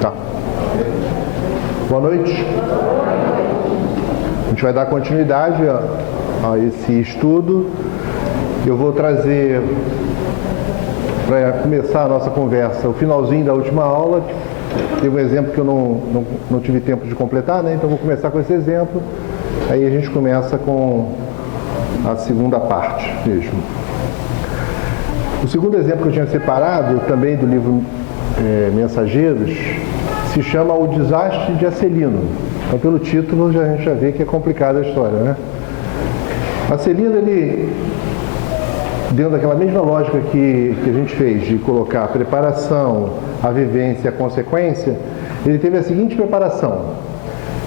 Tá. Boa noite. A gente vai dar continuidade a esse estudo. Eu vou trazer, para começar a nossa conversa, o finalzinho da última aula. Teve um exemplo que eu não tive tempo de completar, né? Então vou começar com esse exemplo. Aí a gente começa com a segunda parte mesmo. O segundo exemplo que eu tinha separado, também do livro Mensageiros, se chama O Desastre de Acelino. Então, pelo título, a gente já vê que é complicada a história, né? Acelino, ele, dentro daquela mesma lógica que a gente fez, de colocar a preparação, a vivência e a consequência, ele teve a seguinte preparação.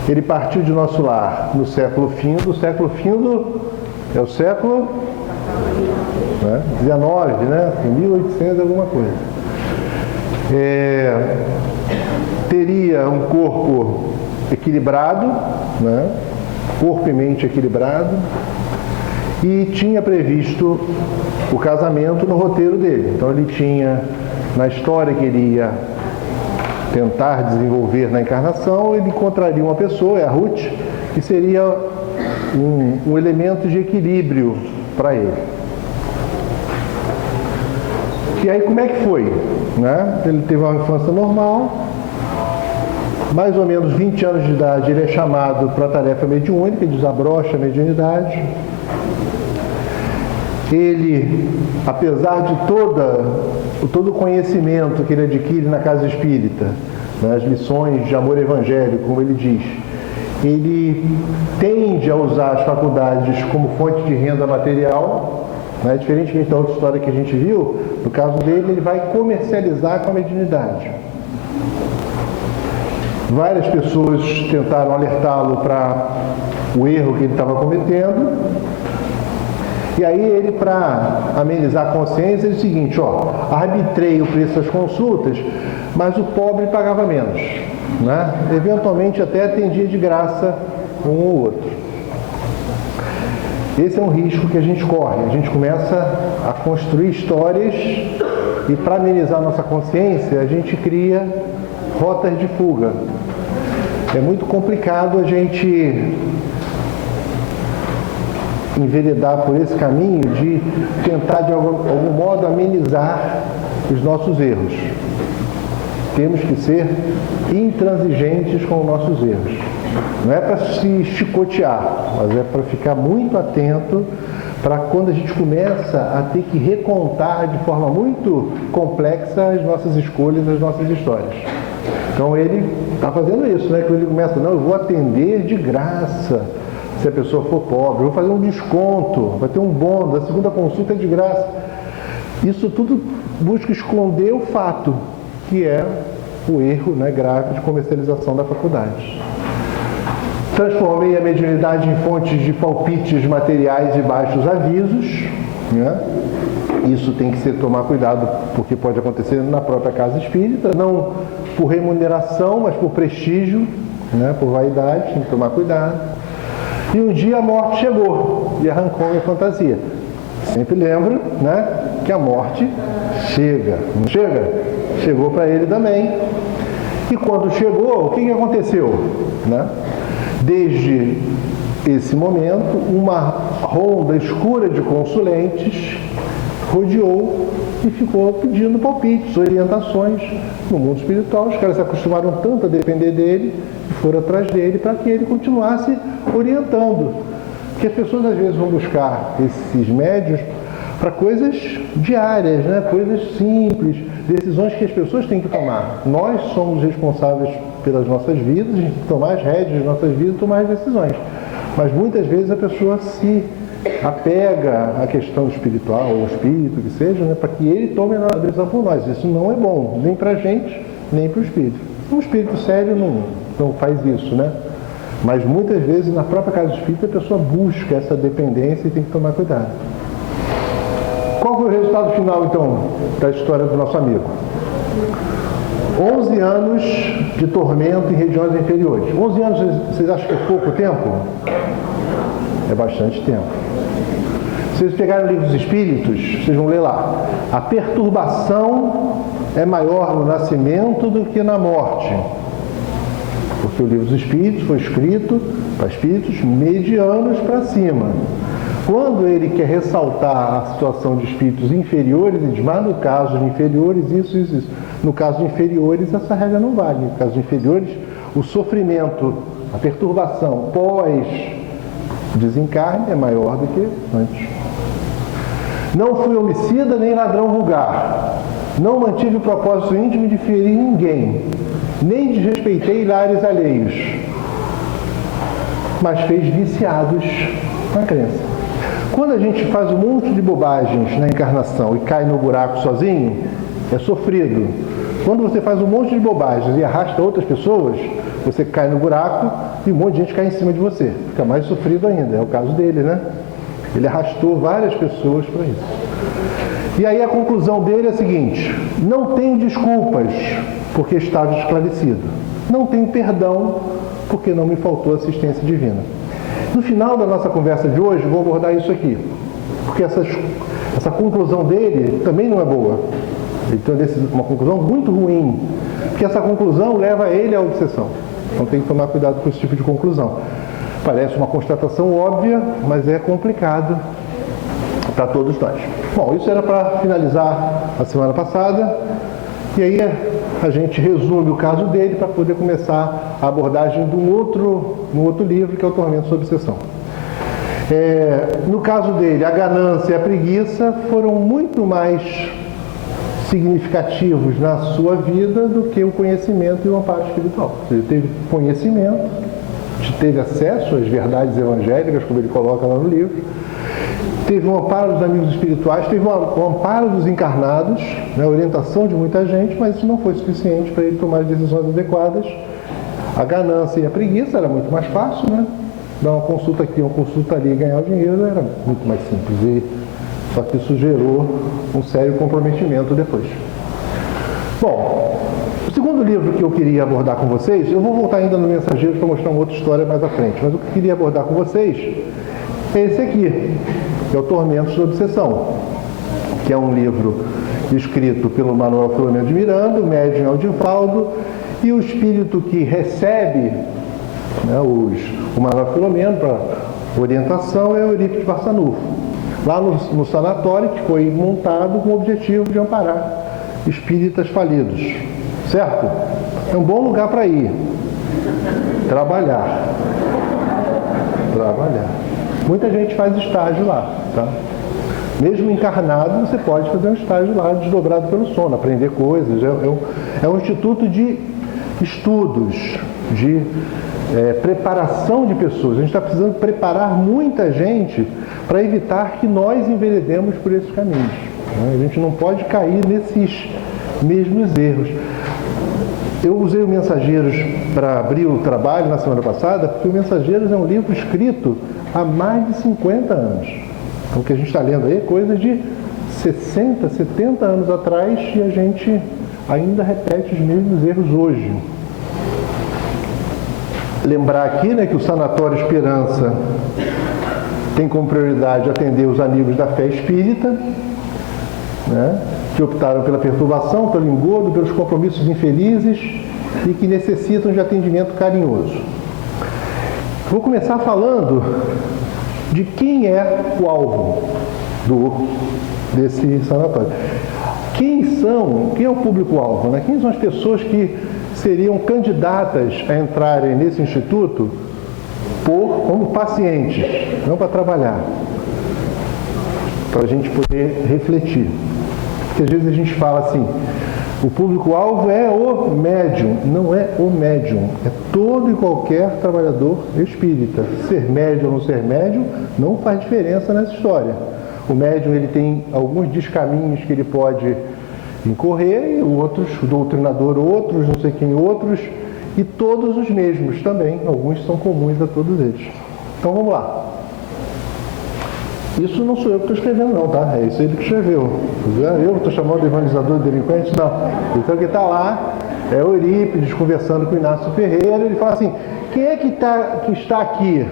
Ele partiu de nosso lar no século findo. O século findo é o século 19, né? 1800 alguma coisa. Teria um corpo equilibrado, né? Corpo e mente equilibrado, e tinha previsto o casamento no roteiro dele. Então ele tinha, na história que ele ia tentar desenvolver na encarnação, ele encontraria uma pessoa, a Ruth, que seria um elemento de equilíbrio para ele. E aí como é que foi? Né? Ele teve uma infância normal, mais ou menos 20 anos de idade ele é chamado para a tarefa mediúnica, desabrocha a mediunidade. Ele, apesar de todo o conhecimento que ele adquire na casa espírita, nas lições de amor evangélico, como ele diz, ele tende a usar as faculdades como fonte de renda material, né? Diferente da outra história que a gente viu, no caso dele, ele vai comercializar com a mediunidade. Várias pessoas tentaram alertá-lo para o erro que ele estava cometendo. E aí ele, para amenizar a consciência, é o seguinte, arbitrei o preço das consultas, mas o pobre pagava menos, né? Eventualmente até atendia de graça um ou outro. Esse é um risco que a gente corre. A gente começa a construir histórias e, para amenizar a nossa consciência, a gente cria rotas de fuga. É muito complicado a gente enveredar por esse caminho de tentar de algum modo amenizar os nossos erros. Temos que ser intransigentes com os nossos erros. Não é para se chicotear, mas é para ficar muito atento para quando a gente começa a ter que recontar de forma muito complexa as nossas escolhas, as nossas histórias. Então ele está fazendo isso, né? Quando ele começa, não, eu vou atender de graça. Se a pessoa for pobre, eu vou fazer um desconto, vai ter um bônus, a segunda consulta é de graça. Isso tudo busca esconder o fato, que é o erro, né, grave de comercialização da faculdade. Transformei a mediunidade em fontes de palpites materiais e baixos avisos, né? Isso tem que ser tomar cuidado, porque pode acontecer na própria casa espírita, não por remuneração, mas por prestígio, né, por vaidade, tem que tomar cuidado. E um dia a morte chegou e arrancou minha fantasia. Sempre lembro, né, que a morte chega. Não chega? Chegou para ele também. E quando chegou, o que aconteceu? Né? Desde esse momento, uma ronda escura de consulentes rodeou e ficou pedindo palpites, orientações no mundo espiritual. Os caras se acostumaram tanto a depender dele e foram atrás dele para que ele continuasse orientando. Porque as pessoas às vezes vão buscar esses médiuns para coisas diárias, né? Coisas simples, decisões que as pessoas têm que tomar. Nós somos responsáveis pelas nossas vidas, a gente tem que tomar as rédeas das nossas vidas e tomar as decisões. Mas muitas vezes a pessoa se apega à questão espiritual, ou espírito, que seja, né, para que ele tome a decisão por nós. Isso não é bom, nem para a gente, nem para o espírito. Um espírito sério não faz isso, né? Mas muitas vezes na própria casa espírita a pessoa busca essa dependência e tem que tomar cuidado. Qual foi o resultado final, então, da história do nosso amigo? 11 anos de tormento em regiões inferiores. 11 anos, vocês acham que é pouco tempo? É bastante tempo. Se vocês pegarem o livro dos Espíritos, vocês vão ler lá. A perturbação é maior no nascimento do que na morte. Porque o livro dos Espíritos foi escrito para espíritos medianos para cima. Quando ele quer ressaltar a situação de espíritos inferiores, ele diz, mas no caso de inferiores, isso. No caso de inferiores, essa regra não vale. No caso de inferiores, o sofrimento, a perturbação pós-desencarne é maior do que antes. Não fui homicida nem ladrão vulgar. Não mantive o propósito íntimo de ferir ninguém, nem desrespeitei lares alheios, mas fez viciados na crença. Quando a gente faz um monte de bobagens na encarnação e cai no buraco sozinho, é sofrido. Quando você faz um monte de bobagens e arrasta outras pessoas, você cai no buraco e um monte de gente cai em cima de você. Fica mais sofrido ainda, é o caso dele, né? Ele arrastou várias pessoas para isso. E aí a conclusão dele é a seguinte: não tenho desculpas porque estava esclarecido. Não tenho perdão porque não me faltou assistência divina. No final da nossa conversa de hoje, vou abordar isso aqui, porque essa conclusão dele também não é boa. Então, é uma conclusão muito ruim, porque essa conclusão leva ele à obsessão. Então, tem que tomar cuidado com esse tipo de conclusão. Parece uma constatação óbvia, mas é complicado para todos nós. Bom, isso era para finalizar a semana passada, e aí a gente resume o caso dele para poder começar a abordagem de um outro livro, que é o Tormento sob Obsessão. No caso dele, a ganância e a preguiça foram muito mais significativos na sua vida do que o conhecimento e o amparo espiritual. Ele teve conhecimento, teve acesso às verdades evangélicas, como ele coloca lá no livro, teve um amparo dos amigos espirituais, teve um amparo dos encarnados, né, orientação de muita gente, mas isso não foi suficiente para ele tomar as decisões adequadas. A ganância e a preguiça era muito mais fácil, né? Dar uma consulta aqui, uma consulta ali e ganhar o dinheiro era muito mais simples. Só que isso gerou um sério comprometimento depois. Bom, o segundo livro que eu queria abordar com vocês, eu vou voltar ainda no Mensageiro para mostrar uma outra história mais à frente, mas o que eu queria abordar com vocês é esse aqui, que é o Tormento sob Obsessão, que é um livro escrito pelo Manuel Filomeno de Miranda, o médium é o Divaldo, e o espírito que recebe, né, o Manuel Filomeno para orientação é o Eurípides Barçanufo, lá no sanatório que foi montado com o objetivo de amparar espíritas falidos, certo? É um bom lugar para ir. Trabalhar. Muita gente faz estágio lá, tá? Mesmo encarnado, você pode fazer um estágio lá, desdobrado pelo sono, aprender coisas. É um instituto de estudos, de preparação de pessoas. A gente está precisando preparar muita gente para evitar que nós enveredemos por esses caminhos, né? A gente não pode cair nesses mesmos erros. Eu usei o Mensageiros para abrir o trabalho na semana passada, porque o Mensageiros é um livro escrito há mais de 50 anos. Então, o que a gente está lendo aí é coisa de 60, 70 anos atrás e a gente ainda repete os mesmos erros hoje. Lembrar aqui, né, que o Sanatório Esperança tem como prioridade atender os amigos da fé espírita, né, que optaram pela perturbação, pelo engodo, pelos compromissos infelizes e que necessitam de atendimento carinhoso. Vou começar falando de quem é o alvo desse sanatório. Quem é o público-alvo, né? Quem são as pessoas que seriam candidatas a entrarem nesse instituto como pacientes, não para trabalhar, para a gente poder refletir. Porque às vezes a gente fala assim, o público-alvo é o médium. Não é o médium, é todo e qualquer trabalhador espírita. Ser médium ou não ser médium não faz diferença nessa história. O médium ele tem alguns descaminhos que ele pode incorrer, outros, o doutrinador outros, não sei quem outros, e todos os mesmos também. Alguns são comuns a todos eles. Então vamos lá. Isso não sou eu que estou escrevendo não, tá? É isso ele que escreveu. Eu estou chamando de evangelizador de delinquente? Não. Então o que está lá é o Eurípides conversando com o Inácio Ferreira. Ele fala assim, quem é que está aqui?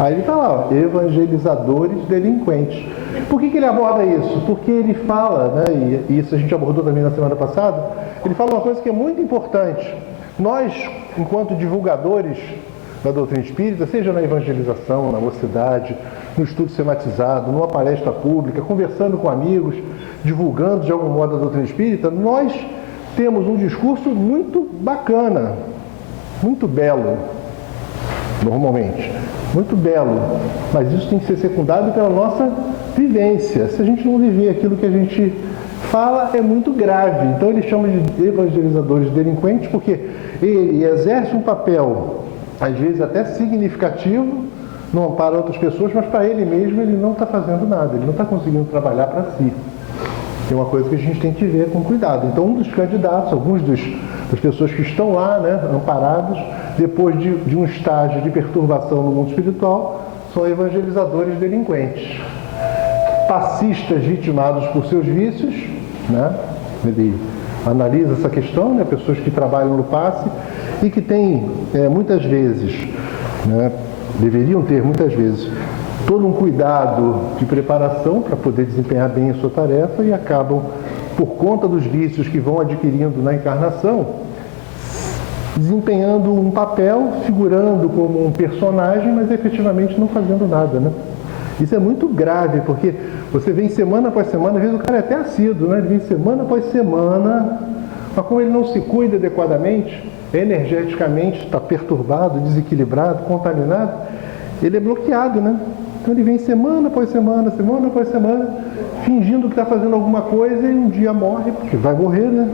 Aí ele está lá, ó, evangelizadores delinquentes. Por que ele aborda isso? Porque ele fala, né, e isso a gente abordou também na semana passada, ele fala uma coisa que é muito importante. Nós, enquanto divulgadores da doutrina espírita, seja na evangelização, na mocidade, no estudo sematizado, numa palestra pública, conversando com amigos, divulgando de algum modo a doutrina espírita, nós temos um discurso muito bacana, muito belo, normalmente, muito belo, mas isso tem que ser secundado pela nossa vivência. Se a gente não viver aquilo que a gente fala, é muito grave. Então ele chama de evangelizadores delinquentes porque ele exerce um papel, às vezes até significativo, no amparo a outras pessoas, mas para ele mesmo ele não está fazendo nada, ele não está conseguindo trabalhar para si. É uma coisa que a gente tem que ver com cuidado. Então um dos candidatos, alguns das pessoas que estão lá, né, amparados, depois de um estágio de perturbação no mundo espiritual, são evangelizadores delinquentes. Passistas vitimados por seus vícios, né? Ele analisa essa questão, né? Pessoas que trabalham no passe e que têm, muitas vezes, né? Deveriam ter muitas vezes, todo um cuidado de preparação para poder desempenhar bem a sua tarefa e acabam, por conta dos vícios que vão adquirindo na encarnação, desempenhando um papel, figurando como um personagem, mas efetivamente não fazendo nada, né? Isso é muito grave, porque você vem semana após semana, às vezes o cara é até assíduo, né? Ele vem semana após semana, mas como ele não se cuida adequadamente, energeticamente está perturbado, desequilibrado, contaminado, ele é bloqueado, né? Então ele vem semana após semana, semana após semana, fingindo que está fazendo alguma coisa e um dia morre, porque vai morrer, né?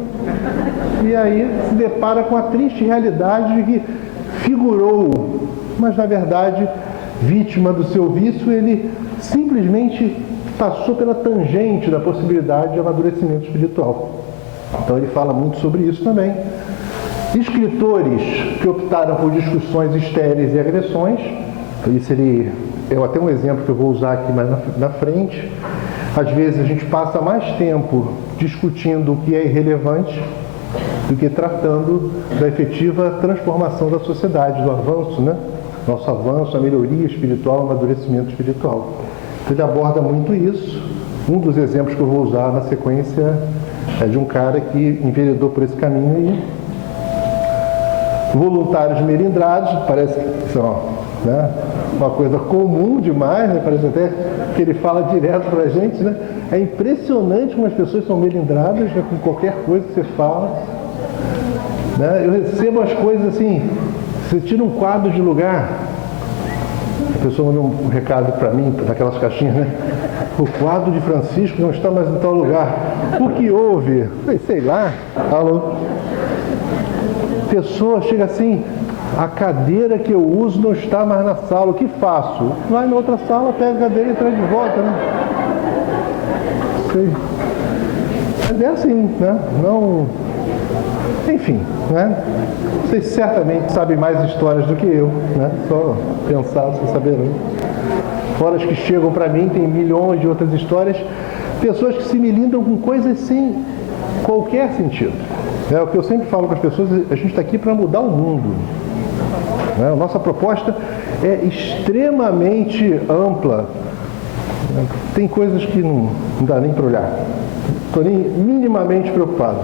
E aí se depara com a triste realidade de que figurou, mas na verdade, vítima do seu vício, ele simplesmente passou pela tangente da possibilidade de amadurecimento espiritual. Então ele fala muito sobre isso também. Escritores que optaram por discussões estéreis e agressões, isso é até um exemplo que eu vou usar aqui mais na frente. Às vezes a gente passa mais tempo discutindo o que é irrelevante do que tratando da efetiva transformação da sociedade, do avanço, né? Nosso avanço, a melhoria espiritual, o amadurecimento espiritual. Então ele aborda muito isso. Um dos exemplos que eu vou usar na sequência é de um cara que enveredou por esse caminho aí. Voluntários melindrados, parece que são, né, uma coisa comum demais, né? Parece até que ele fala direto para a gente, né? É impressionante como as pessoas são melindradas, né, com qualquer coisa que você fala. Né? Eu recebo as coisas assim, você tira um quadro de lugar, a pessoa mandou um recado para mim, naquelas caixinhas, né? O quadro de Francisco não está mais em tal lugar. O que houve? Sei lá. Alô? Pessoa chega assim, a cadeira que eu uso não está mais na sala, o que faço? Vai na outra sala, pega a cadeira e traz de volta, né? Sei. Mas é assim, né? Não... Enfim, né? Vocês certamente sabem mais histórias do que eu, né? Só pensar, vocês saberão. Fora as que chegam para mim, tem milhões de outras histórias. Pessoas que se melindram com coisas sem qualquer sentido. É o que eu sempre falo com as pessoas, a gente está aqui para mudar o mundo. Né? A nossa proposta é extremamente ampla. Tem coisas que não dá nem para olhar. Estou nem minimamente preocupado.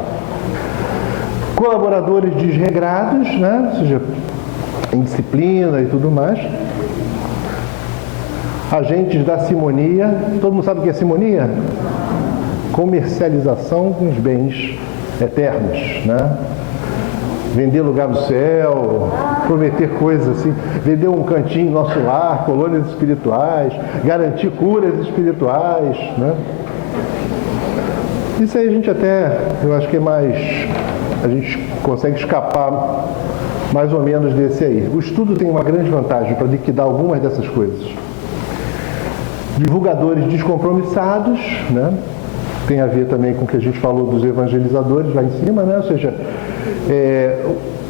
Colaboradores desregrados, né? Ou seja, indisciplina e tudo mais. Agentes da simonia. Todo mundo sabe o que é simonia? Comercialização com os bens eternos, né? Vender lugar no céu, prometer coisas assim, vender um cantinho no nosso lar, colônias espirituais, garantir curas espirituais, né? Isso aí a gente até, eu acho que é mais, a gente consegue escapar mais ou menos desse aí. O estudo tem uma grande vantagem para liquidar algumas dessas coisas. Divulgadores descompromissados, né? Tem a ver também com o que a gente falou dos evangelizadores lá em cima, né? Ou seja,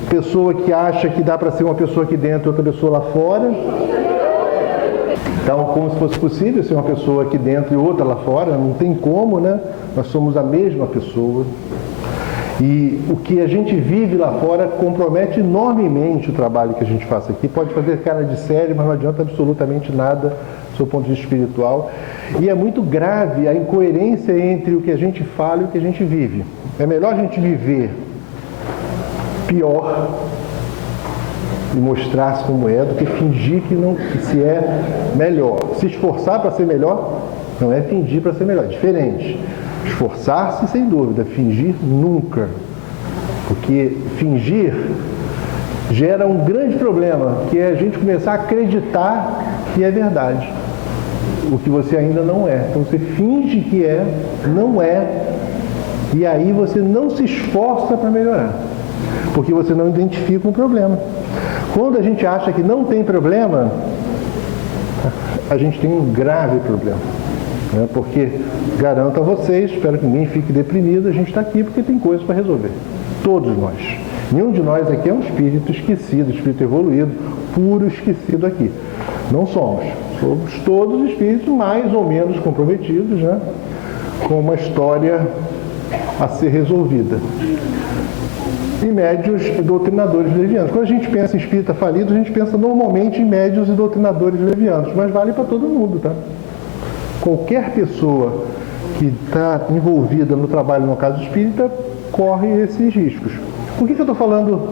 pessoa que acha que dá para ser uma pessoa aqui dentro e outra pessoa lá fora. Então, como se fosse possível ser uma pessoa aqui dentro e outra lá fora, não tem como, né? Nós somos a mesma pessoa. E o que a gente vive lá fora compromete enormemente o trabalho que a gente faz aqui. Pode fazer cara de sério, mas não adianta absolutamente nada seu ponto de vista espiritual, e é muito grave a incoerência entre o que a gente fala e o que a gente vive. É melhor a gente viver pior e mostrar-se como é, do que fingir que se é melhor. Se esforçar para ser melhor não é fingir para ser melhor, é diferente. Esforçar-se sem dúvida, fingir nunca. Porque fingir gera um grande problema, que é a gente começar a acreditar que é verdade, o que você ainda não é. Então você finge que é, não é, e aí você não se esforça para melhorar, porque você não identifica um problema. Quando a gente acha que não tem problema, a gente tem um grave problema. Porque, garanto a vocês, espero que ninguém fique deprimido, a gente está aqui porque tem coisas para resolver. Todos nós. Nenhum de nós aqui é um espírito esquecido, espírito evoluído, puro esquecido aqui. Não somos. Somos todos espíritos mais ou menos comprometidos, né, com uma história a ser resolvida. E médios e doutrinadores levianos. Quando a gente pensa em espírita falido, a gente pensa normalmente em médios e doutrinadores levianos, mas vale para todo mundo, tá? Qualquer pessoa que está envolvida no trabalho no caso espírita corre esses riscos. Por que eu estou falando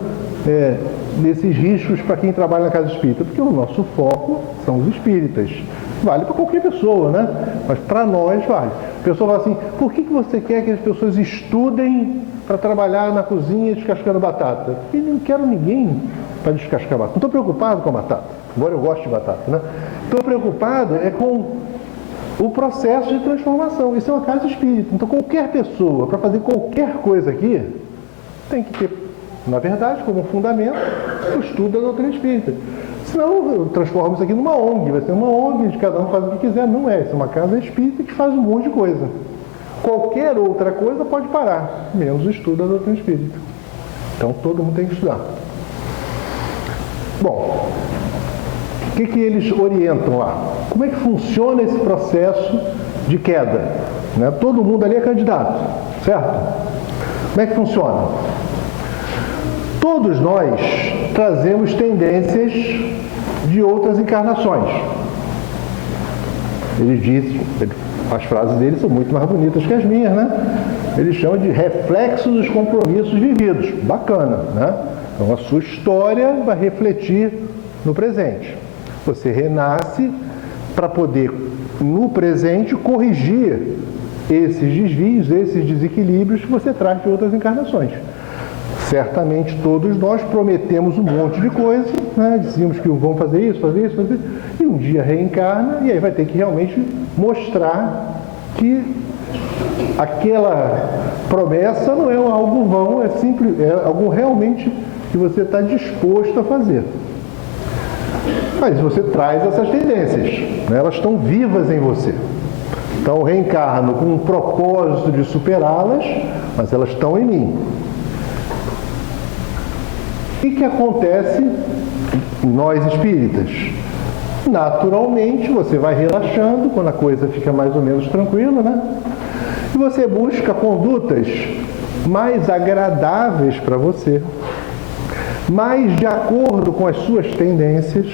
desses riscos para quem trabalha na casa espírita? Porque o nosso foco são os espíritas. Vale para qualquer pessoa, né? Mas para nós vale. A pessoa fala assim, por que você quer que as pessoas estudem para trabalhar na cozinha descascando batata? Porque eu não quero ninguém para descascar batata. Não estou preocupado com a batata, embora eu goste de batata, né? Estou preocupado com o processo de transformação. Isso é uma casa espírita. Então qualquer pessoa, para fazer qualquer coisa aqui, tem que ter, na verdade, como fundamento, o estudo da doutrina espírita. Senão transforma isso aqui numa ONG, vai ser uma ONG, de cada um faz o que quiser. Não é, isso é uma casa espírita que faz um monte de coisa. Qualquer outra coisa pode parar, menos o estudo da doutrina espírita. Então todo mundo tem que estudar. Bom, o que eles orientam lá? Como é que funciona esse processo de queda? Né? Todo mundo ali é candidato, certo? Como é que funciona? Todos nós trazemos tendências de outras encarnações. Ele diz, as frases dele são muito mais bonitas que as minhas, né? Ele chama de reflexo dos compromissos vividos. Bacana, né? Então a sua história vai refletir no presente. Você renasce para poder, no presente, corrigir esses desvios, esses desequilíbrios que você traz de outras encarnações. Certamente todos nós prometemos um monte de coisa, né? Dizíamos que vamos fazer isso, e um dia reencarna e aí vai ter que realmente mostrar que aquela promessa não é algo vão, é simples, é algo realmente que você está disposto a fazer. Mas você traz essas tendências, né? Elas estão vivas em você. Então reencarno com um propósito de superá-las, mas elas estão em mim. O que acontece nós espíritas? Naturalmente você vai relaxando quando a coisa fica mais ou menos tranquila, né? E você busca condutas mais agradáveis para você, mais de acordo com as suas tendências,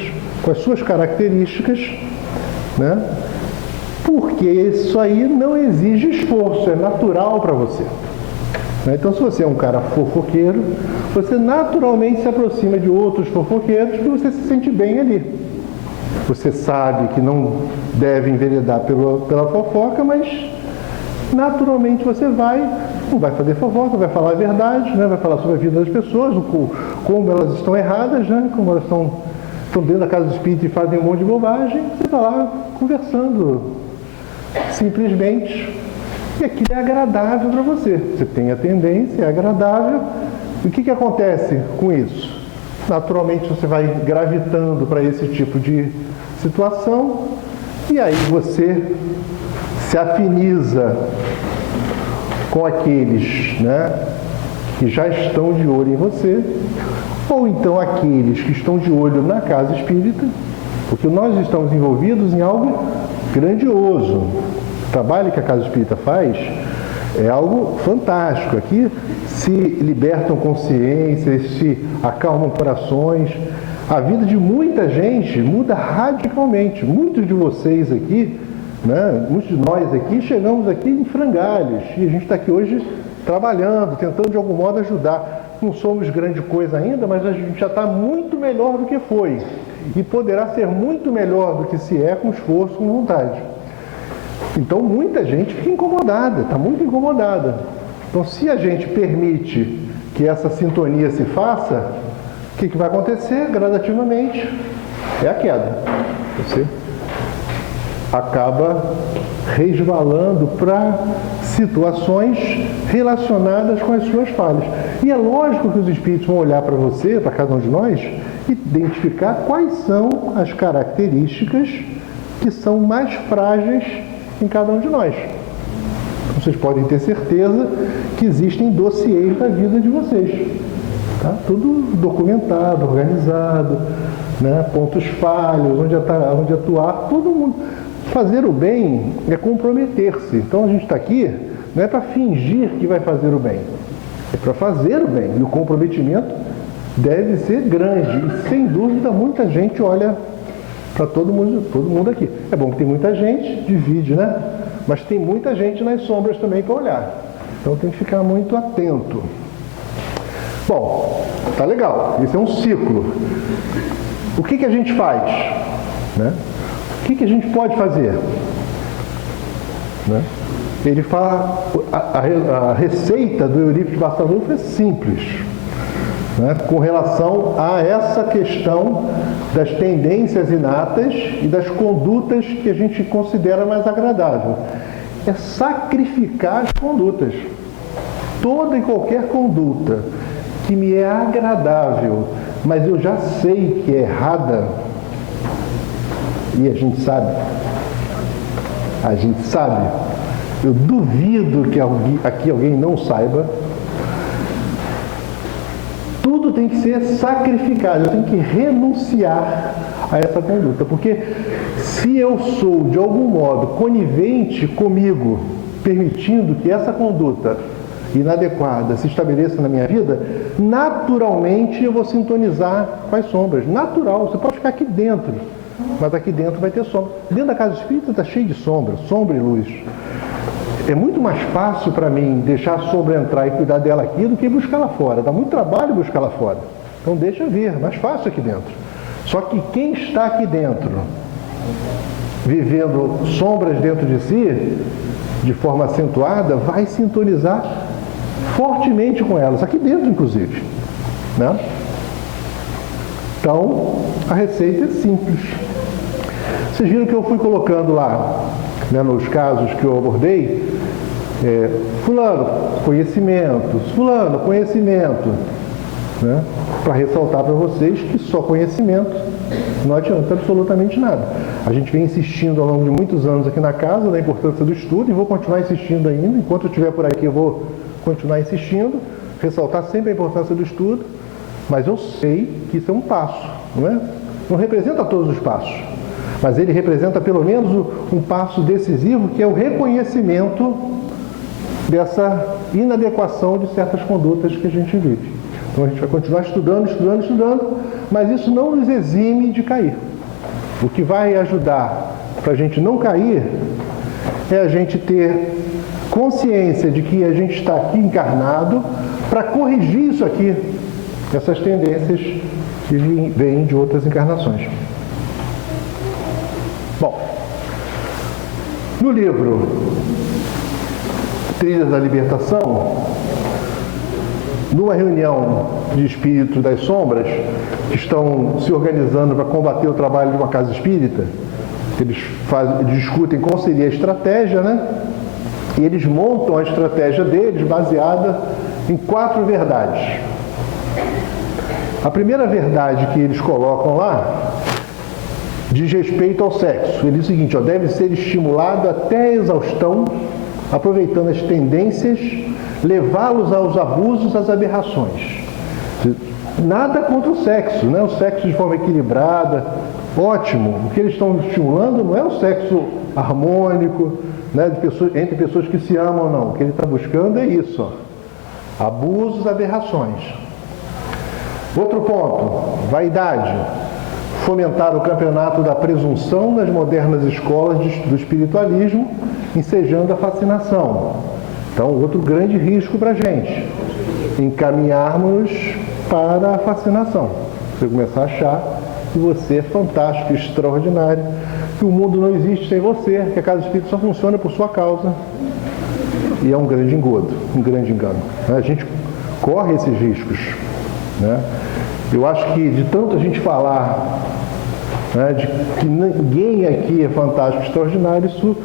com as suas características, né? Porque isso aí não exige esforço, é natural para você. Então, se você é um cara fofoqueiro, você naturalmente se aproxima de outros fofoqueiros porque você se sente bem ali. Você sabe que não deve enveredar pela fofoca, mas naturalmente você não vai fazer fofoca, vai falar a verdade, né? Vai falar sobre a vida das pessoas, como elas estão erradas, né? Como elas estão dentro da casa do espírito e fazem um monte de bobagem. Você está lá conversando simplesmente. E aquilo é agradável para você. Você tem a tendência, é agradável. E o que acontece com isso? Naturalmente você vai gravitando para esse tipo de situação e aí você se afiniza com aqueles, né, que já estão de olho em você, ou então aqueles que estão de olho na casa espírita, porque nós estamos envolvidos em algo grandioso. O trabalho que a Casa Espírita faz é algo fantástico. Aqui se libertam consciências, se acalmam corações. a vida de muita gente muda radicalmente. Muitos de vocês aqui, né, muitos de nós aqui, chegamos aqui em frangalhos e a gente está aqui hoje trabalhando, tentando de algum modo ajudar. Não somos grande coisa ainda, mas a gente já está muito melhor do que foi e poderá ser muito melhor do que se é com esforço, com vontade. Então muita gente fica incomodada, está muito incomodada. Então se a gente permite que essa sintonia se faça, o que vai acontecer gradativamente? É a queda. Você acaba resvalando para situações relacionadas com as suas falhas. E é lógico que os espíritos vão olhar para você, para cada um de nós, e identificar quais são as características que são mais frágeis em cada um de nós. Vocês podem ter certeza que existem dossiês da vida de vocês. Tá? Tudo documentado, organizado, né? Pontos falhos, onde atuar, todo mundo. Fazer o bem é comprometer-se. Então a gente está aqui não é para fingir que vai fazer o bem, é para fazer o bem. E o comprometimento deve ser grande. E sem dúvida muita gente olha para todo mundo aqui. É bom que tem muita gente, divide, né? Mas tem muita gente nas sombras também para olhar. Então tem que ficar muito atento. Bom, tá legal. Isso é um ciclo. O que a gente faz? Né? O que a gente pode fazer? Né? Ele fala, a receita do Eurípides Barçanufo é simples, né? Com relação a essa questão das tendências inatas e das condutas que a gente considera mais agradável. É sacrificar as condutas. Toda e qualquer conduta que me é agradável, mas eu já sei que é errada, e a gente sabe, eu duvido que aqui alguém não saiba, tudo tem que ser sacrificado, eu tenho que renunciar a essa conduta, porque se eu sou de algum modo conivente comigo, permitindo que essa conduta inadequada se estabeleça na minha vida, naturalmente eu vou sintonizar com as sombras. Natural, você pode ficar aqui dentro, mas aqui dentro vai ter sombra. Dentro da casa espírita está cheio de sombra e luz. É muito mais fácil para mim deixar a sombra entrar e cuidar dela aqui do que buscar lá fora. Dá muito trabalho buscar lá fora. Então deixa vir, mais fácil aqui dentro. Só que quem está aqui dentro, vivendo sombras dentro de si, de forma acentuada, vai sintonizar fortemente com elas, aqui dentro inclusive, né? Então, a receita é simples. Vocês viram que eu fui colocando lá, né, nos casos que eu abordei, fulano, conhecimento, fulano, conhecimento, né? Para ressaltar para vocês que só conhecimento não adianta absolutamente nada. A gente vem insistindo ao longo de muitos anos aqui na casa na importância do estudo, e vou continuar insistindo ainda. Enquanto eu estiver por aqui, eu vou continuar insistindo, ressaltar sempre a importância do estudo, mas eu sei que isso é um passo, não é? Não representa todos os passos, mas ele representa pelo menos um passo decisivo, que é o reconhecimento dessa inadequação de certas condutas que a gente vive. Então a gente vai continuar estudando, mas isso não nos exime de cair. O que vai ajudar para a gente não cair é a gente ter consciência de que a gente está aqui encarnado para corrigir isso aqui, essas tendências que vêm de outras encarnações. Bom, no livro Trilhas da Libertação, numa reunião de espíritos das sombras que estão se organizando para combater o trabalho de uma casa espírita, eles discutem qual seria a estratégia, né? E eles montam a estratégia deles baseada em 4 verdades. A primeira verdade que eles colocam lá diz respeito ao sexo. Ele diz o seguinte, deve ser estimulado até a exaustão, aproveitando as tendências, levá-los aos abusos, às aberrações. Nada contra o sexo, né? O sexo de forma equilibrada, ótimo. O que eles estão estimulando não é o sexo harmônico, né, entre pessoas que se amam, não. O que ele está buscando é isso, abusos, aberrações. Outro ponto, vaidade. Fomentar o campeonato da presunção nas modernas escolas do espiritualismo, ensejando a fascinação. Então, outro grande risco para a gente, encaminharmos para a fascinação. Você começar a achar que você é fantástico, extraordinário, que o mundo não existe sem você, que a casa espírita só funciona por sua causa. E é um grande engodo, um grande engano. A gente corre esses riscos, né? Eu acho que de tanto a gente falar, né, de que ninguém aqui é fantástico, extraordinário, isso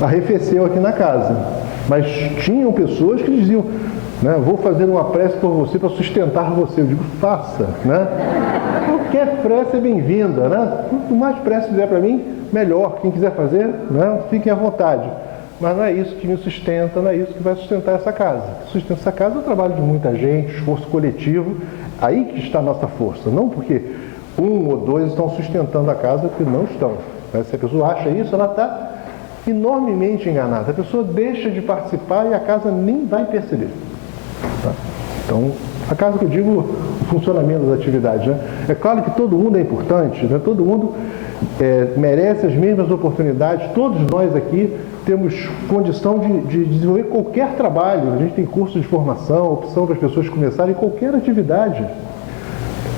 arrefeceu aqui na casa. Mas tinham pessoas que diziam, né, vou fazer uma prece por você para sustentar você. Eu digo, faça, né? Qualquer prece é bem-vinda, né? Quanto mais prece fizer para mim, melhor. Quem quiser fazer, né, fiquem à vontade. Mas não é isso que me sustenta, não é isso que vai sustentar essa casa. O que sustenta essa casa é o trabalho de muita gente, esforço coletivo. Aí que está a nossa força. Não porque um ou dois estão sustentando a casa, porque não estão. Se a pessoa acha isso, ela está enormemente enganada. A pessoa deixa de participar e a casa nem vai perceber. Tá? Então, a casa que eu digo, o funcionamento das atividades. Né? É claro que todo mundo é importante, né? Todo mundo merece as mesmas oportunidades. Todos nós aqui temos condição de desenvolver qualquer trabalho. A gente tem curso de formação, opção para as pessoas começarem qualquer atividade.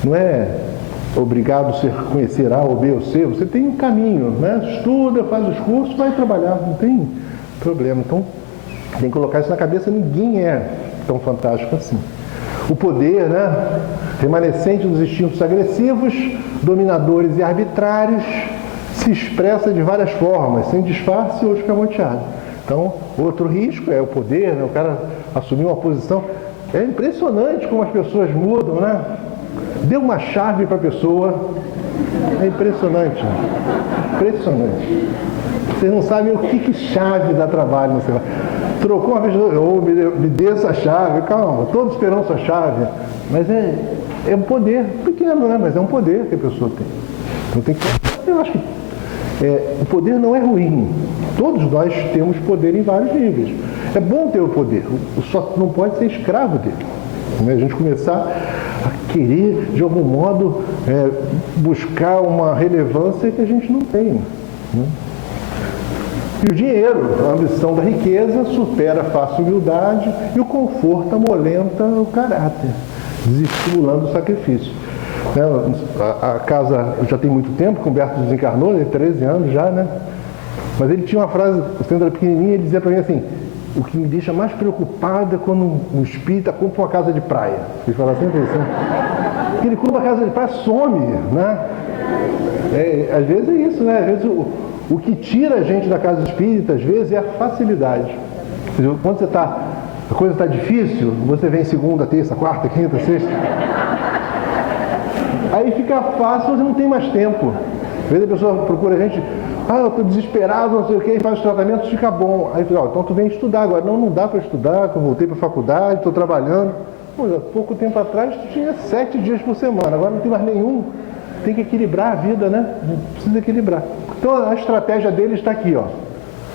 Não é obrigado a conhecer A ou B ou C. Você tem um caminho, né? Estuda, faz os cursos, vai trabalhar. Não tem problema. Então, tem que colocar isso na cabeça. Ninguém é tão fantástico assim. O poder, né, remanescente dos instintos agressivos, dominadores e arbitrários, se expressa de várias formas, sem disfarce ou escamoteado. Então, outro risco é o poder, né, o cara assumir uma posição. É impressionante como as pessoas mudam, né? Dê uma chave para a pessoa, é impressionante. Impressionante. Vocês não sabem o que chave dá trabalho no celular. Trocou uma vez, me dê essa chave, calma, todos esperam sua chave. Mas é um poder pequeno, né? Mas é um poder que a pessoa tem. Então tem que. Eu acho que o poder não é ruim. Todos nós temos poder em vários níveis. É bom ter o poder, só não pode ser escravo dele. Né? A gente começar a querer, de algum modo, buscar uma relevância que a gente não tem. Né? E o dinheiro, a ambição da riqueza, supera a fácil humildade e o conforto amolenta o caráter, desestimulando o sacrifício. A casa já tem muito tempo, que o Humberto desencarnou, ele tem 13 anos já, né? Mas ele tinha uma frase, quando era pequenininho, ele dizia para mim assim, o que me deixa mais preocupado é quando um espírita compra uma casa de praia. Ele fala sempre isso, né? Porque ele compra uma casa de praia, some, né? Às vezes é isso, né? Às vezes o que tira a gente da casa espírita, às vezes, é a facilidade. Quando a coisa está difícil, você vem segunda, terça, quarta, quinta, sexta. Aí fica fácil, você não tem mais tempo. Às vezes a pessoa procura a gente, eu estou desesperado, não sei o que, faz os tratamentos, fica bom. Aí fala, então tu vem estudar agora. Não dá para estudar, eu voltei para a faculdade, estou trabalhando. Pô, há pouco tempo atrás tu tinha 7 dias por semana, agora não tem mais nenhum. Tem que equilibrar a vida, né? Precisa equilibrar. Então a estratégia dele está aqui, ó.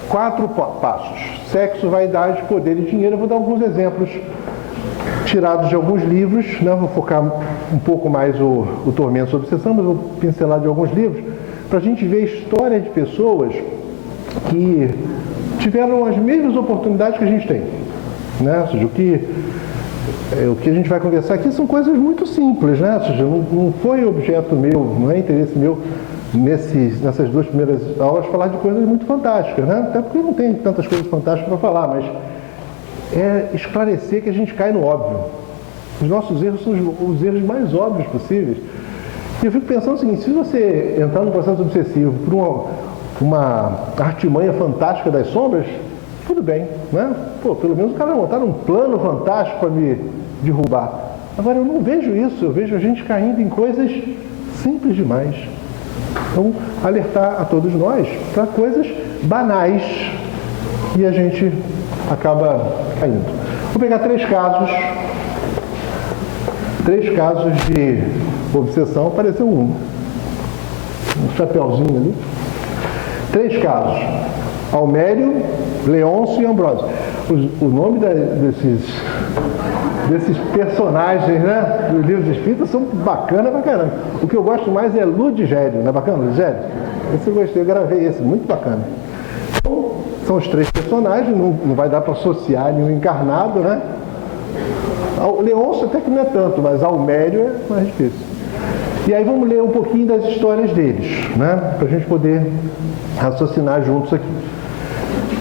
4 passos. Sexo, vaidade, poder e dinheiro. Eu vou dar alguns exemplos tirados de alguns livros, né? Vou focar um pouco mais o tormento sobre obsessão, mas vou pincelar de alguns livros, para a gente ver a história de pessoas que tiveram as mesmas oportunidades que a gente tem. Né? Ou seja, o que a gente vai conversar aqui são coisas muito simples, né? Ou seja, não foi objeto meu, não é interesse meu nessas 2 primeiras aulas falar de coisas muito fantásticas, né? Até porque não tem tantas coisas fantásticas para falar, mas é esclarecer que a gente cai no óbvio. Os nossos erros são os erros mais óbvios possíveis. E eu fico pensando o seguinte, se você entrar num processo obsessivo por uma artimanha fantástica das sombras, tudo bem, né? Pô, pelo menos o cara montar um plano fantástico para me derrubar. Agora, eu não vejo isso, eu vejo a gente caindo em coisas simples demais. Então, alertar a todos nós para coisas banais e a gente acaba caindo. Vou pegar 3 casos de obsessão, apareceu um chapeuzinho ali. 3 casos, Almério, Leôncio e Ambrósio. O nome desses desses personagens, né, dos livros espíritas são bacanas pra caramba. O que eu gosto mais é Ludigério, não é bacana, Ludigério? Esse eu gostei, eu gravei esse, muito bacana. Então, são os 3 personagens, não vai dar para associar nenhum encarnado, né? O Leôncio até que não é tanto, mas Almério é mais difícil. E aí vamos ler um pouquinho das histórias deles, né? Para a gente poder raciocinar juntos aqui.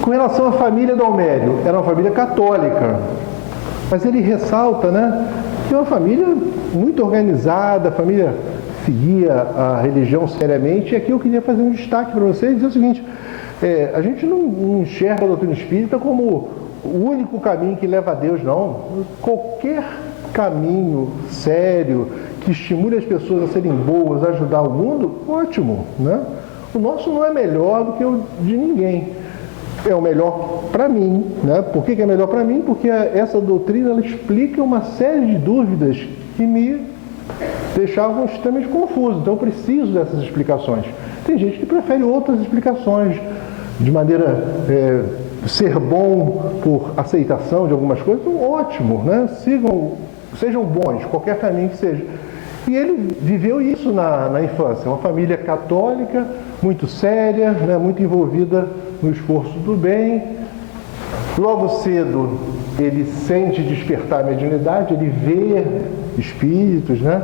Com relação à família do Almério, era uma família católica, mas ele ressalta, né, que é uma família muito organizada, a família seguia a religião seriamente, e aqui eu queria fazer um destaque para vocês e dizer o seguinte, a gente não enxerga a doutrina espírita como o único caminho que leva a Deus, não. Qualquer caminho sério que estimule as pessoas a serem boas, a ajudar o mundo, ótimo, né? O nosso não é melhor do que o de ninguém. É o melhor para mim, né? Por que é melhor para mim? Porque essa doutrina ela explica uma série de dúvidas que me deixavam extremamente confuso. Então eu preciso dessas explicações. Tem gente que prefere outras explicações, de maneira ser bom por aceitação de algumas coisas, então, ótimo, né? Sejam bons, qualquer caminho que seja. E ele viveu isso na infância, uma família católica, muito séria, né? Muito envolvida no esforço do bem. Logo cedo ele sente despertar a mediunidade, ele vê espíritos, né?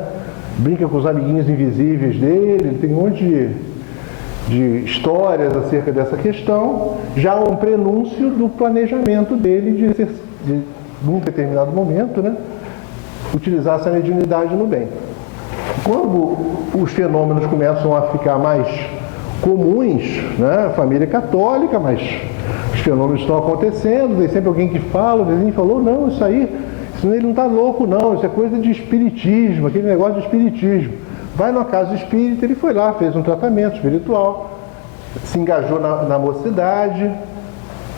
Brinca com os amiguinhos invisíveis dele, ele tem um monte de histórias acerca dessa questão, já um prenúncio do planejamento dele de num determinado momento, né, utilizar essa mediunidade no bem. Quando os fenômenos começam a ficar mais comuns, né, família católica, mas os fenômenos estão acontecendo, tem sempre alguém que fala, o vizinho falou, não, isso aí, ele não está louco não, isso é coisa de espiritismo, aquele negócio de espiritismo. Vai numa casa espírita, ele foi lá, fez um tratamento espiritual, se engajou na mocidade,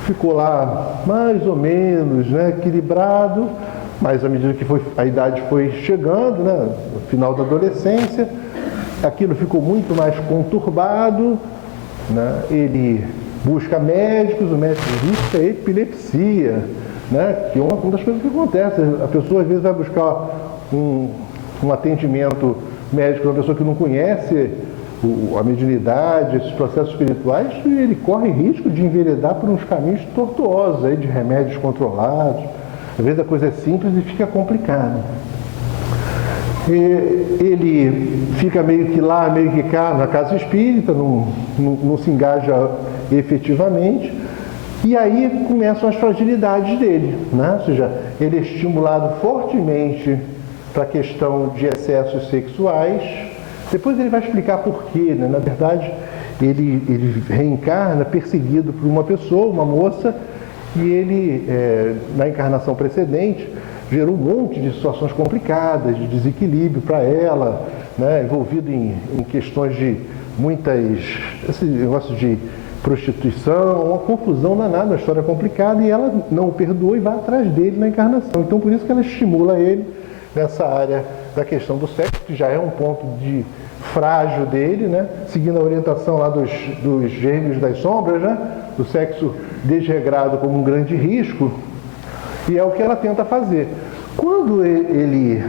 ficou lá mais ou menos, né, equilibrado, mas à medida que a idade foi chegando, né, no final da adolescência, aquilo ficou muito mais conturbado, né, ele busca médicos, o médico diz que é epilepsia, né, que é uma das coisas que acontece, a pessoa às vezes vai buscar um atendimento médico, uma pessoa que não conhece a mediunidade, esses processos espirituais, ele corre risco de enveredar por uns caminhos tortuosos, aí, de remédios controlados. Às vezes a coisa é simples e fica complicada. Ele fica meio que lá, meio que cá, na casa espírita, não se engaja efetivamente, e aí começam as fragilidades dele, né? Ou seja, ele é estimulado fortemente para a questão de excessos sexuais. Depois ele vai explicar por quê, né? Na verdade, ele reencarna perseguido por uma pessoa, uma moça, e ele, na encarnação precedente, gerou um monte de situações complicadas, de desequilíbrio para ela, né? Envolvido em questões de esse negócio de prostituição, uma confusão danada, uma história complicada, e ela não o perdoa e vai atrás dele na encarnação. Então, por isso que ela estimula ele nessa área da questão do sexo, que já é um ponto de frágil dele, né? Seguindo a orientação lá dos gênios das sombras, né? Do sexo desregrado como um grande risco, e é o que ela tenta fazer. Quando ele,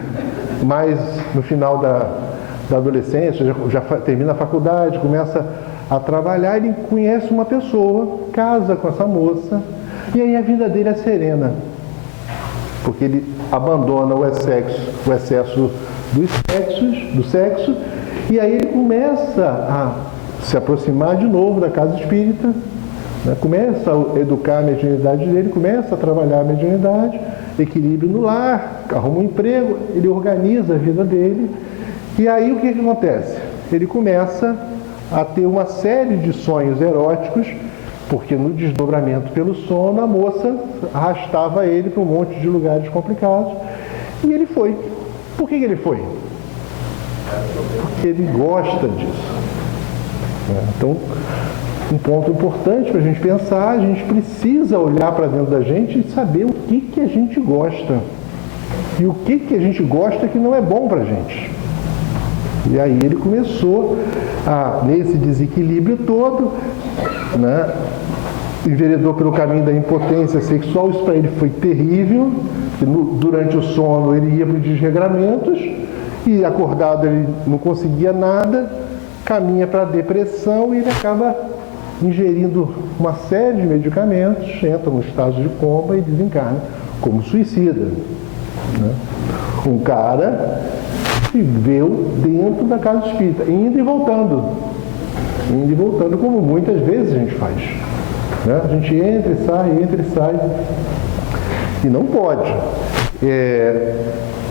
mais no final da adolescência, já termina a faculdade, começa a trabalhar, ele conhece uma pessoa, casa com essa moça, e aí a vida dele é serena, porque ele abandona o excesso do sexo, e aí ele começa a se aproximar de novo da casa espírita, né? Começa a educar a mediunidade dele, começa a trabalhar a mediunidade, equilíbrio no lar, arruma um emprego, ele organiza a vida dele, e aí o que acontece? Ele começa a ter uma série de sonhos eróticos, porque no desdobramento pelo sono, a moça arrastava ele para um monte de lugares complicados, e ele foi. Por que ele foi? Porque ele gosta disso. Então, um ponto importante para a gente pensar, a gente precisa olhar para dentro da gente e saber o que a gente gosta. E o que a gente gosta que não é bom para a gente. E aí ele começou nesse desequilíbrio todo, né, enveredou pelo caminho da impotência sexual. Isso para ele foi terrível, Durante o sono ele ia para os desregramentos e acordado ele não conseguia nada, caminha para a depressão e ele acaba ingerindo uma série de medicamentos, entra no estado de coma e desencarna como suicida, né? Um cara que viveu dentro da casa espírita, indo e voltando, como muitas vezes a gente faz, né? A gente entra e sai, e não pode.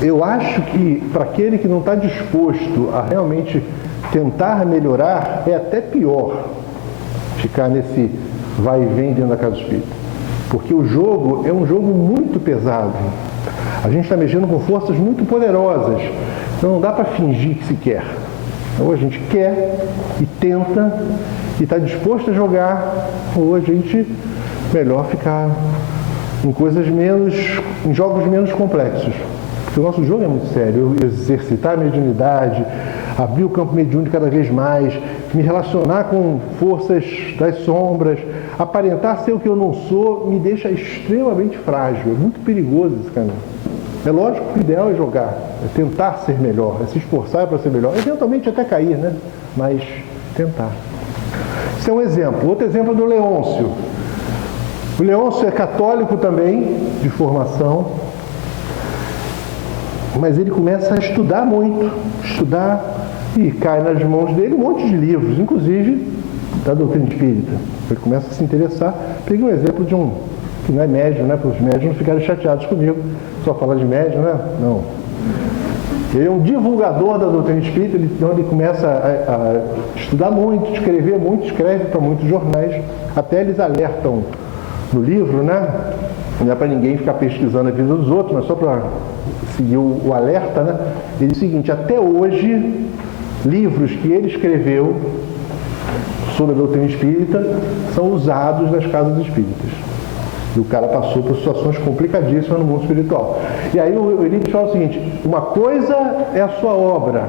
Eu acho que para aquele que não está disposto a realmente tentar melhorar, é até pior ficar nesse vai e vem dentro da casa espírita. Porque o jogo é um jogo muito pesado. A gente está mexendo com forças muito poderosas. Então não dá para fingir que se quer. Ou a gente quer e tenta e está disposto a jogar, ou a gente melhor ficar em jogos menos complexos. Porque o nosso jogo é muito sério. Eu exercitar a mediunidade, abrir o campo mediúnico cada vez mais, me relacionar com forças das sombras, aparentar ser o que eu não sou, me deixa extremamente frágil. É muito perigoso esse caminho. É lógico que o ideal é jogar, é tentar ser melhor, é se esforçar para ser melhor, eventualmente até cair, né? Mas tentar. Esse é um exemplo. Outro exemplo é do Leôncio. O Leôncio é católico também, de formação, mas ele começa a estudar muito, e cai nas mãos dele um monte de livros, inclusive da doutrina espírita. Ele começa a se interessar. Peguei um exemplo de um que não é médium, né? Para os médiums não ficarem chateados comigo, só falar de médium, né? Não. Ele é um divulgador da doutrina espírita, então ele começa a estudar muito, escrever muito, escreve para muitos jornais, até eles alertam no livro, né? Não é para ninguém ficar pesquisando a vida dos outros, mas só para seguir o alerta, né? Ele diz o seguinte: até hoje, livros que ele escreveu sobre a doutrina espírita são usados nas casas espíritas. E o cara passou por situações complicadíssimas no mundo espiritual. E aí o Eurípides fala o seguinte: uma coisa é a sua obra,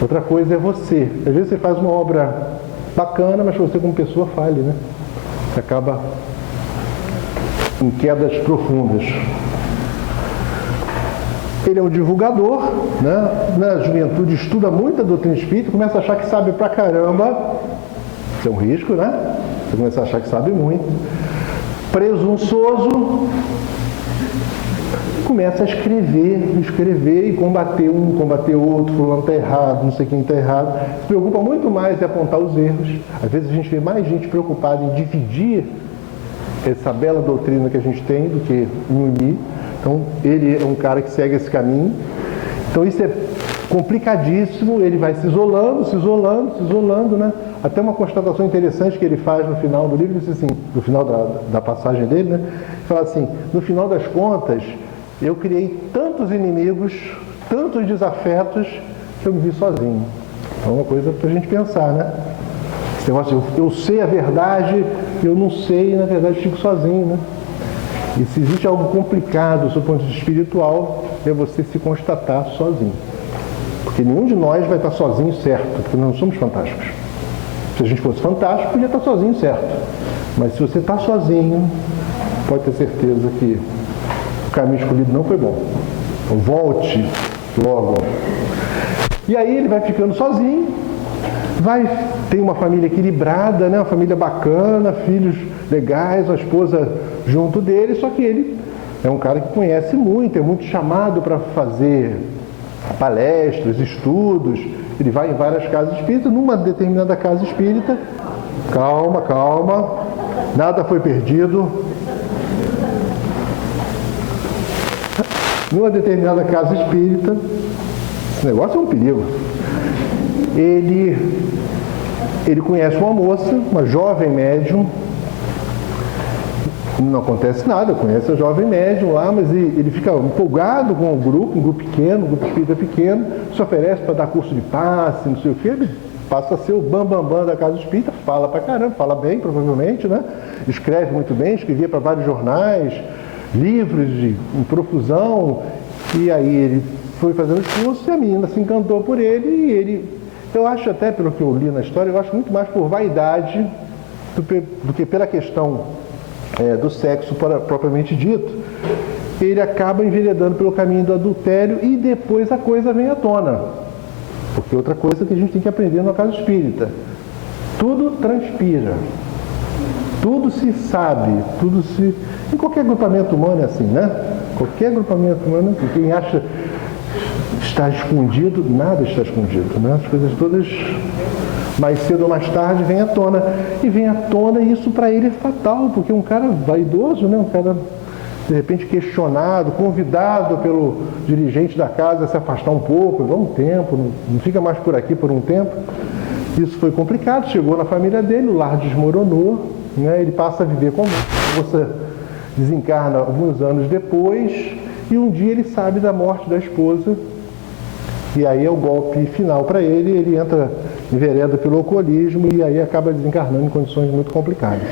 outra coisa é você. Às vezes você faz uma obra bacana, mas você como pessoa falha, né? Você acaba em quedas profundas. Ele é um divulgador, né? Na juventude estuda muito a doutrina espírita, começa a achar que sabe pra caramba. Isso é um risco, né? Você começa a achar que sabe muito. Presunçoso, começa a escrever e combater um, combater outro, fulano está errado, não sei quem está errado. Se preocupa muito mais em apontar os erros. Às vezes a gente vê mais gente preocupada em dividir essa bela doutrina que a gente tem do que em unir. Então ele é um cara que segue esse caminho. Então isso é complicadíssimo, ele vai se isolando, né? Até uma constatação interessante que ele faz no final do livro, ele diz assim, no final da passagem dele, né? Ele fala assim: no final das contas, eu criei tantos inimigos, tantos desafetos, que eu me vi sozinho. Então é uma coisa para a gente pensar, né? Esse negócio de eu sei a verdade, eu não sei, e na verdade fico sozinho, né? E se existe algo complicado do ponto de vista espiritual, é você se constatar sozinho. Porque nenhum de nós vai estar sozinho certo, porque nós não somos fantásticos. Se a gente fosse fantástico, podia estar sozinho certo. Mas se você está sozinho, pode ter certeza que o caminho escolhido não foi bom. Então volte logo. E aí ele vai ficando sozinho, tem uma família equilibrada, né? Uma família bacana, filhos legais, a esposa junto dele, só que ele é um cara que conhece muito, é muito chamado para fazer palestras, estudos. Ele vai em várias casas espíritas. Numa determinada casa espírita, calma, nada foi perdido. Numa determinada casa espírita, esse negócio é um perigo. Ele conhece uma moça, uma jovem médium. Não acontece nada, conhece a jovem médium lá, mas ele fica empolgado com o grupo, um grupo pequeno, um grupo espírita pequeno, se oferece para dar curso de passe, não sei o quê, ele passa a ser o bambambam da casa espírita, fala pra caramba, fala bem, provavelmente, né? Escreve muito bem, escrevia para vários jornais, livros em profusão, e aí ele foi fazendo os cursos e a menina se encantou por ele, e ele, eu acho até, pelo que eu li na história, eu acho muito mais por vaidade do que pela questão do sexo propriamente dito. ele acaba enveredando pelo caminho do adultério e depois a coisa vem à tona. Porque outra coisa que a gente tem que aprender na casa espírita, tudo transpira, tudo se sabe, tudo se... Em qualquer agrupamento humano é assim, né? Qualquer agrupamento humano, quem acha está escondido, nada está escondido, né? As coisas todas, mais cedo ou mais tarde, vêm à tona. E vem à tona e isso para ele é fatal, porque um cara vaidoso, né? Um cara, de repente, questionado, convidado pelo dirigente da casa a se afastar um pouco, dá um tempo, não fica mais por aqui por um tempo. Isso foi complicado, chegou na família dele, o lar desmoronou, né? Ele passa a viver com a moça, desencarna alguns anos depois, e um dia ele sabe da morte da esposa, e aí é o golpe final para ele, ele entra envereda pelo alcoolismo e aí acaba desencarnando em condições muito complicadas.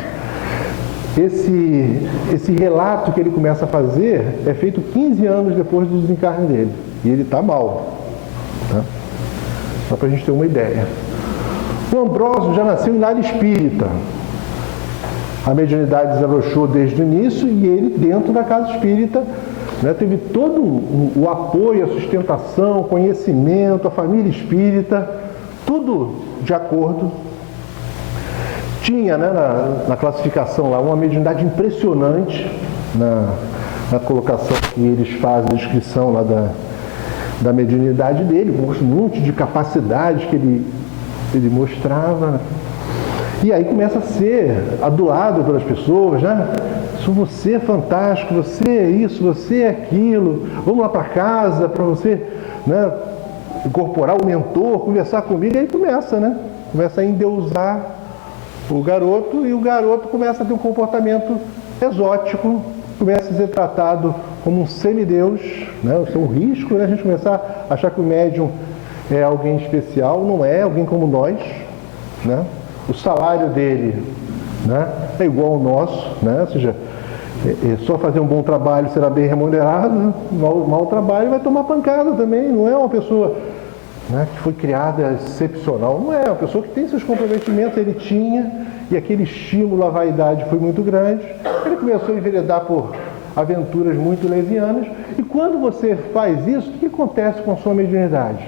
Esse relato que ele começa a fazer é feito 15 anos depois do desencarne dele, e ele está mal, tá? Só para a gente ter uma ideia. O Ambrósio já nasceu em lar espírita. A mediunidade desabrochou desde o início e ele, dentro da casa espírita, né, teve todo o apoio, a sustentação, o conhecimento, a família espírita, tudo de acordo. Tinha, né, na classificação lá uma mediunidade impressionante, na colocação que eles fazem, a descrição lá da mediunidade dele, um monte de capacidades que ele mostrava. E aí começa a ser adulado pelas pessoas, né? Você é fantástico, você é isso, você é aquilo, vamos lá para casa para você, né, incorporar o mentor, conversar comigo, e aí começa, né? Começa a endeusar o garoto, e o garoto começa a ter um comportamento exótico, começa a ser tratado como um semideus, né? Isso é um risco, né? A gente começar a achar que o médium é alguém especial, não é alguém como nós, né? O salário dele, né, é igual ao nosso, né? Ou seja, só fazer um bom trabalho será bem remunerado, mau trabalho vai tomar pancada também. Não é uma pessoa, né, que foi criada excepcional, não é uma pessoa que tem seus comprometimentos, ele tinha, e aquele estímulo à vaidade foi muito grande. Ele começou a enveredar por aventuras muito levianas, e quando você faz isso, o que acontece com a sua mediunidade?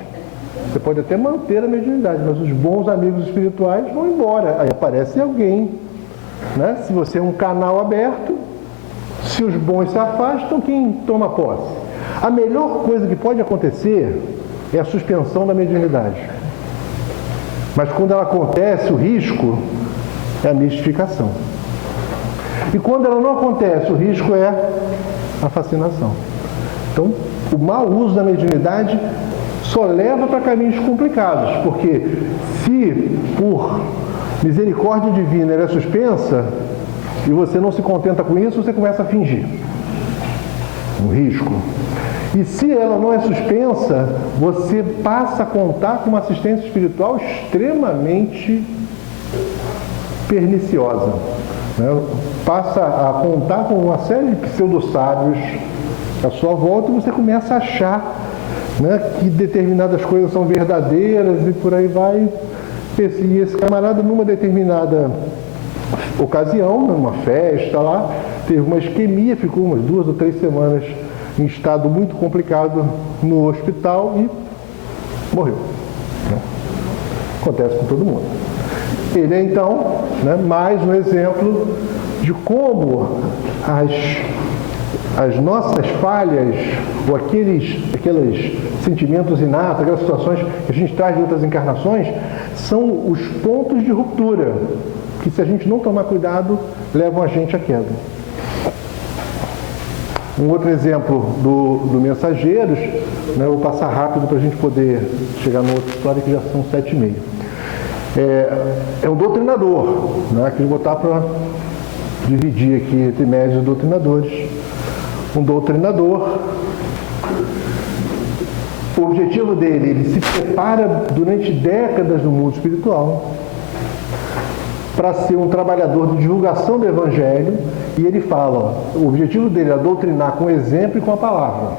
Você pode até manter a mediunidade, mas os bons amigos espirituais vão embora. Aí aparece alguém, né? Se você é um canal aberto, se os bons se afastam, quem toma posse? A melhor coisa que pode acontecer é a suspensão da mediunidade. Mas quando ela acontece, o risco é a mistificação. E quando ela não acontece, o risco é a fascinação. Então, o mau uso da mediunidade só leva para caminhos complicados, porque se por misericórdia divina ela é suspensa e você não se contenta com isso, você começa a fingir. Um risco. E se ela não é suspensa, você passa a contar com uma assistência espiritual extremamente perniciosa, né? Passa a contar com uma série de pseudo-sábios à sua volta e você começa a achar, né, que determinadas coisas são verdadeiras e por aí vai. E esse camarada, numa determinada ocasião, numa festa lá, teve uma isquemia, ficou umas 2 ou 3 semanas em estado muito complicado no hospital e morreu, né? Acontece com todo mundo. Ele é então, né, mais um exemplo de como as nossas falhas, ou aqueles sentimentos inatos, aquelas situações que a gente traz de outras encarnações, são os pontos de ruptura, que se a gente não tomar cuidado, levam a gente à queda. Um outro exemplo do Mensageiros, né, eu vou passar rápido para a gente poder chegar numa outra história que já são 7h30. É um doutrinador, né, que eu vou botar para dividir aqui entre médios e doutrinadores. Um doutrinador, o objetivo dele, ele se prepara durante décadas no mundo espiritual para ser um trabalhador de divulgação do Evangelho, e ele fala, ó, o objetivo dele é doutrinar com exemplo e com a palavra.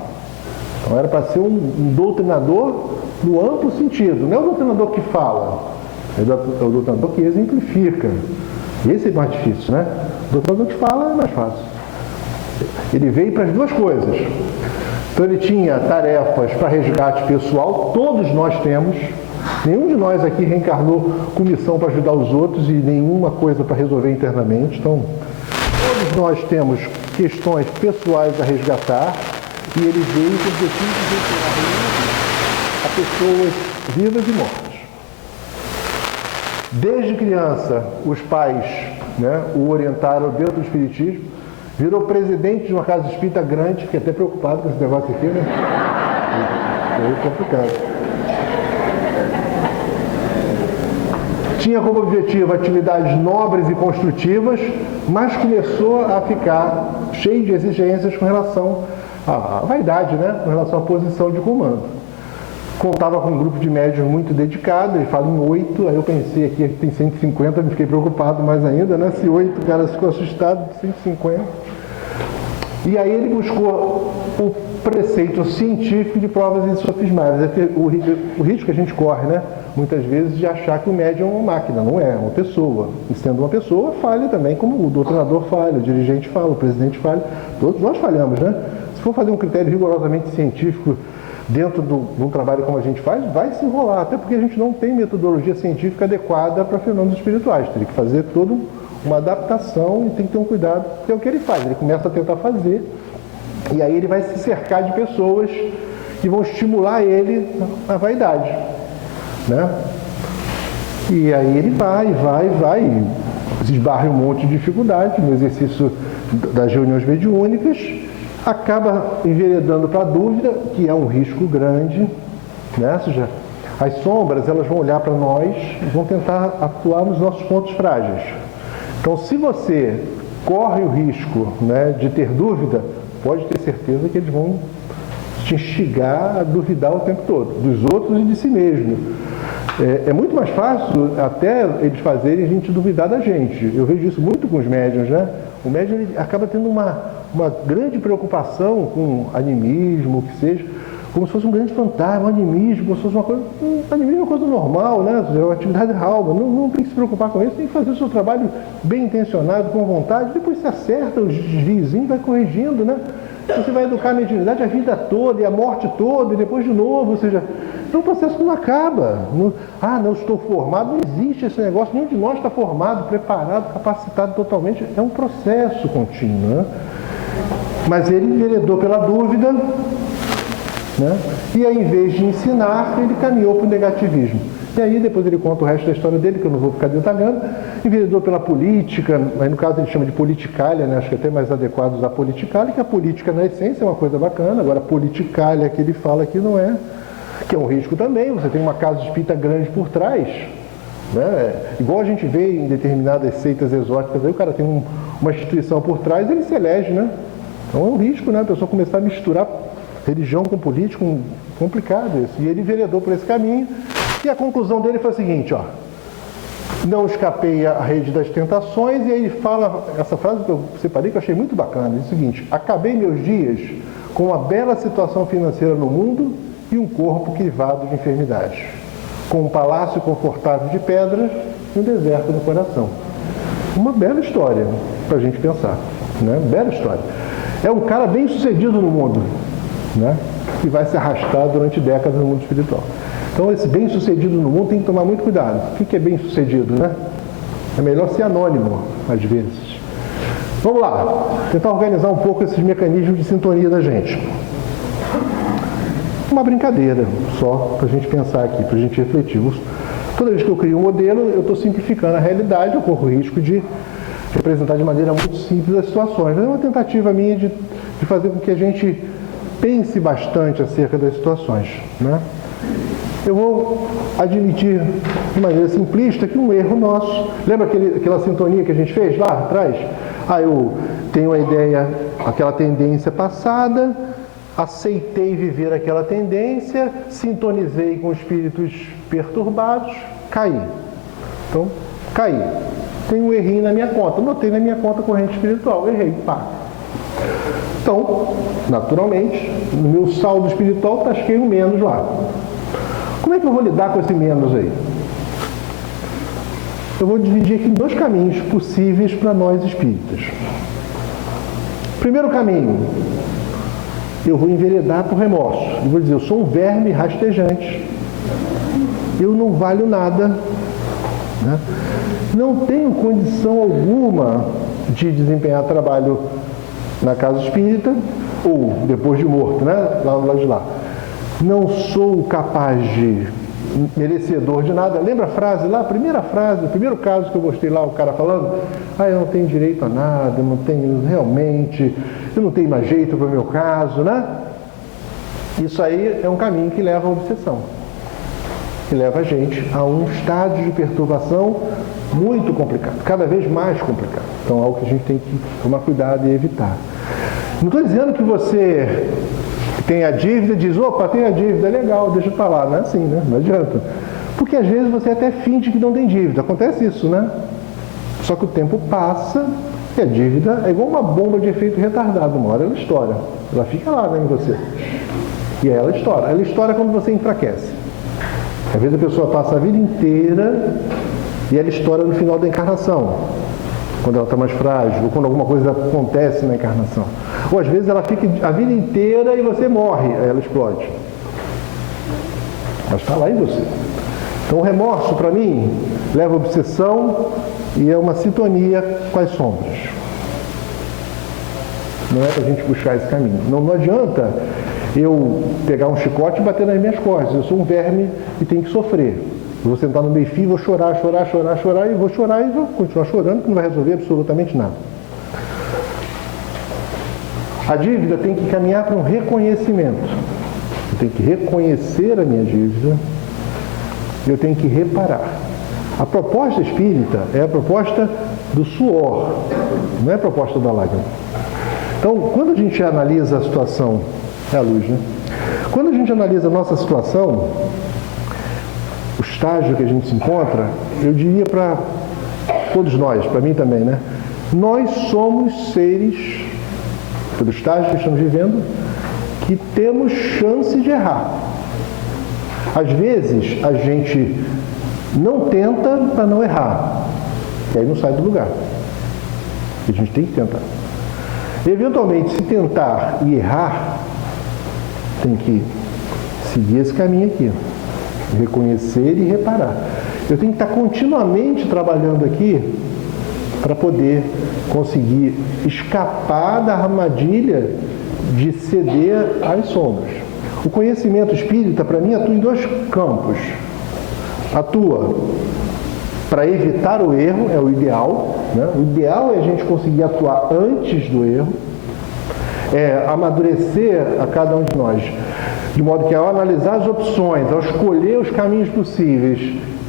Então era para ser um doutrinador no amplo sentido, não é o doutrinador que fala, é o doutrinador que exemplifica. Esse é mais difícil, né? O doutrinador que fala é mais fácil. Ele veio para as duas coisas. Então ele tinha tarefas para resgate pessoal, todos nós temos. Nenhum de nós aqui reencarnou com missão para ajudar os outros e nenhuma coisa para resolver internamente. Então, todos nós temos questões pessoais a resgatar e ele veio com o objetivo de retirar a pessoas vivas e mortas. Desde criança, os pais, né, o orientaram dentro do espiritismo, virou presidente de uma casa espírita grande, fiquei até preocupado com esse negócio aqui, né? Foi complicado. Tinha como objetivo atividades nobres e construtivas, mas começou a ficar cheio de exigências com relação à vaidade, né? Com relação à posição de comando. Contava com um grupo de médios muito dedicado, ele fala em 8, aí eu pensei aqui tem 150, me fiquei preocupado mais ainda, né? Se 8 caras ficou assustado, 150. E aí ele buscou o preceito científico de provas insofismáveis. O risco que a gente corre, né? Muitas vezes de achar que o médium é uma máquina, não é, é uma pessoa. E sendo uma pessoa, falha também, como o doutrinador falha, o dirigente falha, o presidente falha, todos nós falhamos, né? Se for fazer um critério rigorosamente científico dentro de um trabalho como a gente faz, vai se enrolar, até porque a gente não tem metodologia científica adequada para fenômenos espirituais. Teria que fazer toda uma adaptação e tem que ter um cuidado, porque é o que ele faz, ele começa a tentar fazer, e aí ele vai se cercar de pessoas que vão estimular ele na vaidade, né? E aí ele vai, esbarra em um monte de dificuldade no exercício das reuniões mediúnicas, acaba enveredando para a dúvida, que é um risco grande, né? Ou seja, as sombras elas vão olhar para nós e vão tentar atuar nos nossos pontos frágeis. Então, se você corre o risco, né, de ter dúvida, pode ter certeza que eles vão te instigar a duvidar o tempo todo, dos outros e de si mesmo. É muito mais fácil até eles fazerem a gente duvidar da gente. Eu vejo isso muito com os médiuns, né? O médium ele acaba tendo uma grande preocupação com animismo, o que seja, como se fosse um grande fantasma, um animismo, como se fosse uma coisa. Animismo é uma coisa normal, né? É uma atividade da alma. Não tem que se preocupar com isso, tem que fazer o seu trabalho bem intencionado, com vontade, depois se acerta, os desviozinhos vai corrigindo, né? Você vai educar a mediunidade a vida toda e a morte toda e depois de novo, ou seja, é um processo que não acaba. Não estou formado, não existe esse negócio, nenhum de nós está formado, preparado, capacitado totalmente, é um processo contínuo, né? Mas ele enveredou pela dúvida, né? E aí, em vez de ensinar, ele caminhou para o negativismo. E aí, depois ele conta o resto da história dele, que eu não vou ficar detalhando, enveredou pela política, aí no caso ele chama de politicalha, né? Acho que é até mais adequado usar politicalha, que a política na essência é uma coisa bacana, agora a politicalha que ele fala aqui não é, que é um risco também, você tem uma casa espírita grande por trás, né? Igual a gente vê em determinadas seitas exóticas, aí o cara tem uma instituição por trás, ele se elege, né? Então é um risco, né? A pessoa começar a misturar religião com político, complicado isso. E ele enveredou por esse caminho, e a conclusão dele foi a seguinte, ó: não escapei à rede das tentações, e aí ele fala, essa frase que eu separei, que eu achei muito bacana, diz o seguinte: acabei meus dias com uma bela situação financeira no mundo e um corpo crivado de enfermidade, com um palácio confortável de pedras e um deserto no coração. Uma bela história para a gente pensar, né? Bela história. É um cara bem sucedido no mundo, né? E vai se arrastar durante décadas no mundo espiritual. Então, esse bem sucedido no mundo tem que tomar muito cuidado. O que é bem sucedido, né? É melhor ser anônimo, às vezes. Vamos lá, tentar organizar um pouco esses mecanismos de sintonia da gente. Uma brincadeira só para a gente pensar aqui, para a gente refletir. Toda vez que eu crio um modelo, eu estou simplificando a realidade, eu corro o risco de representar de maneira muito simples as situações. É uma tentativa minha de fazer com que a gente pense bastante acerca das situações, né? Eu vou admitir de maneira simplista que um erro nosso... Lembra aquela sintonia que a gente fez lá atrás? Eu tenho a ideia, aquela tendência passada, aceitei viver aquela tendência, sintonizei com espíritos perturbados, caí. Então, caí. Tem um errinho na minha conta. Notei na minha conta corrente espiritual. Errei, pá. Então, naturalmente, no meu saldo espiritual, tasquei um menos lá. Como é que eu vou lidar com esse menos aí? Eu vou dividir aqui em dois caminhos possíveis para nós espíritas. Primeiro caminho, eu vou enveredar por remorso. Eu vou dizer, eu sou um verme rastejante. Eu não valho nada, né? Não tenho condição alguma de desempenhar trabalho na casa espírita ou depois de morto, né? Lá do lado de lá. Não sou capaz de merecedor de nada. Lembra a frase lá, a primeira frase, o primeiro caso que eu mostrei lá, o cara falando, eu não tenho direito a nada, eu não tenho realmente, eu não tenho mais jeito para o meu caso, né? Isso aí é um caminho que leva à obsessão, que leva a gente a um estágio de perturbação muito complicado, cada vez mais complicado. Então é algo que a gente tem que tomar cuidado e evitar. Não estou dizendo que você tem a dívida e diz, opa, tem a dívida, legal, deixa eu falar. Não é assim, né? Não adianta. Porque às vezes você até finge que não tem dívida. Acontece isso, né? Só que o tempo passa e a dívida é igual uma bomba de efeito retardado. Uma hora ela estoura. Ela fica lá, né, em você. E aí ela estoura. Ela estoura quando você enfraquece. Às vezes a pessoa passa a vida inteira e ela estoura no final da encarnação, quando ela está mais frágil, ou quando alguma coisa acontece na encarnação. Ou às vezes ela fica a vida inteira e você morre, aí ela explode. Mas está lá em você. Então o remorso, para mim, leva a obsessão e é uma sintonia com as sombras. Não é para a gente buscar esse caminho. Não adianta eu pegar um chicote e bater nas minhas costas. Eu sou um verme e tenho que sofrer. Eu vou sentar no meio-fio, vou chorar, e vou chorar e vou continuar chorando, que não vai resolver absolutamente nada. A dívida tem que caminhar para um reconhecimento. Eu tenho que reconhecer a minha dívida, eu tenho que reparar. A proposta espírita é a proposta do suor, não é a proposta da lágrima. Então, quando a gente analisa a situação, é a luz, né? Quando a gente analisa a nossa situação, o estágio que a gente se encontra, eu diria para todos nós, para mim também, né? Nós somos seres, pelo estágio que estamos vivendo, que temos chance de errar. Às vezes, a gente não tenta para não errar, e aí não sai do lugar. A gente tem que tentar. Eventualmente, se tentar e errar, tem que seguir esse caminho aqui. Reconhecer e reparar. Eu tenho que estar continuamente trabalhando aqui para poder conseguir escapar da armadilha de ceder às sombras. O conhecimento espírita, para mim, atua em dois campos. Atua para evitar o erro, é o ideal, né? O ideal é a gente conseguir atuar antes do erro, é amadurecer a cada um de nós. De modo que ao analisar as opções, ao escolher os caminhos possíveis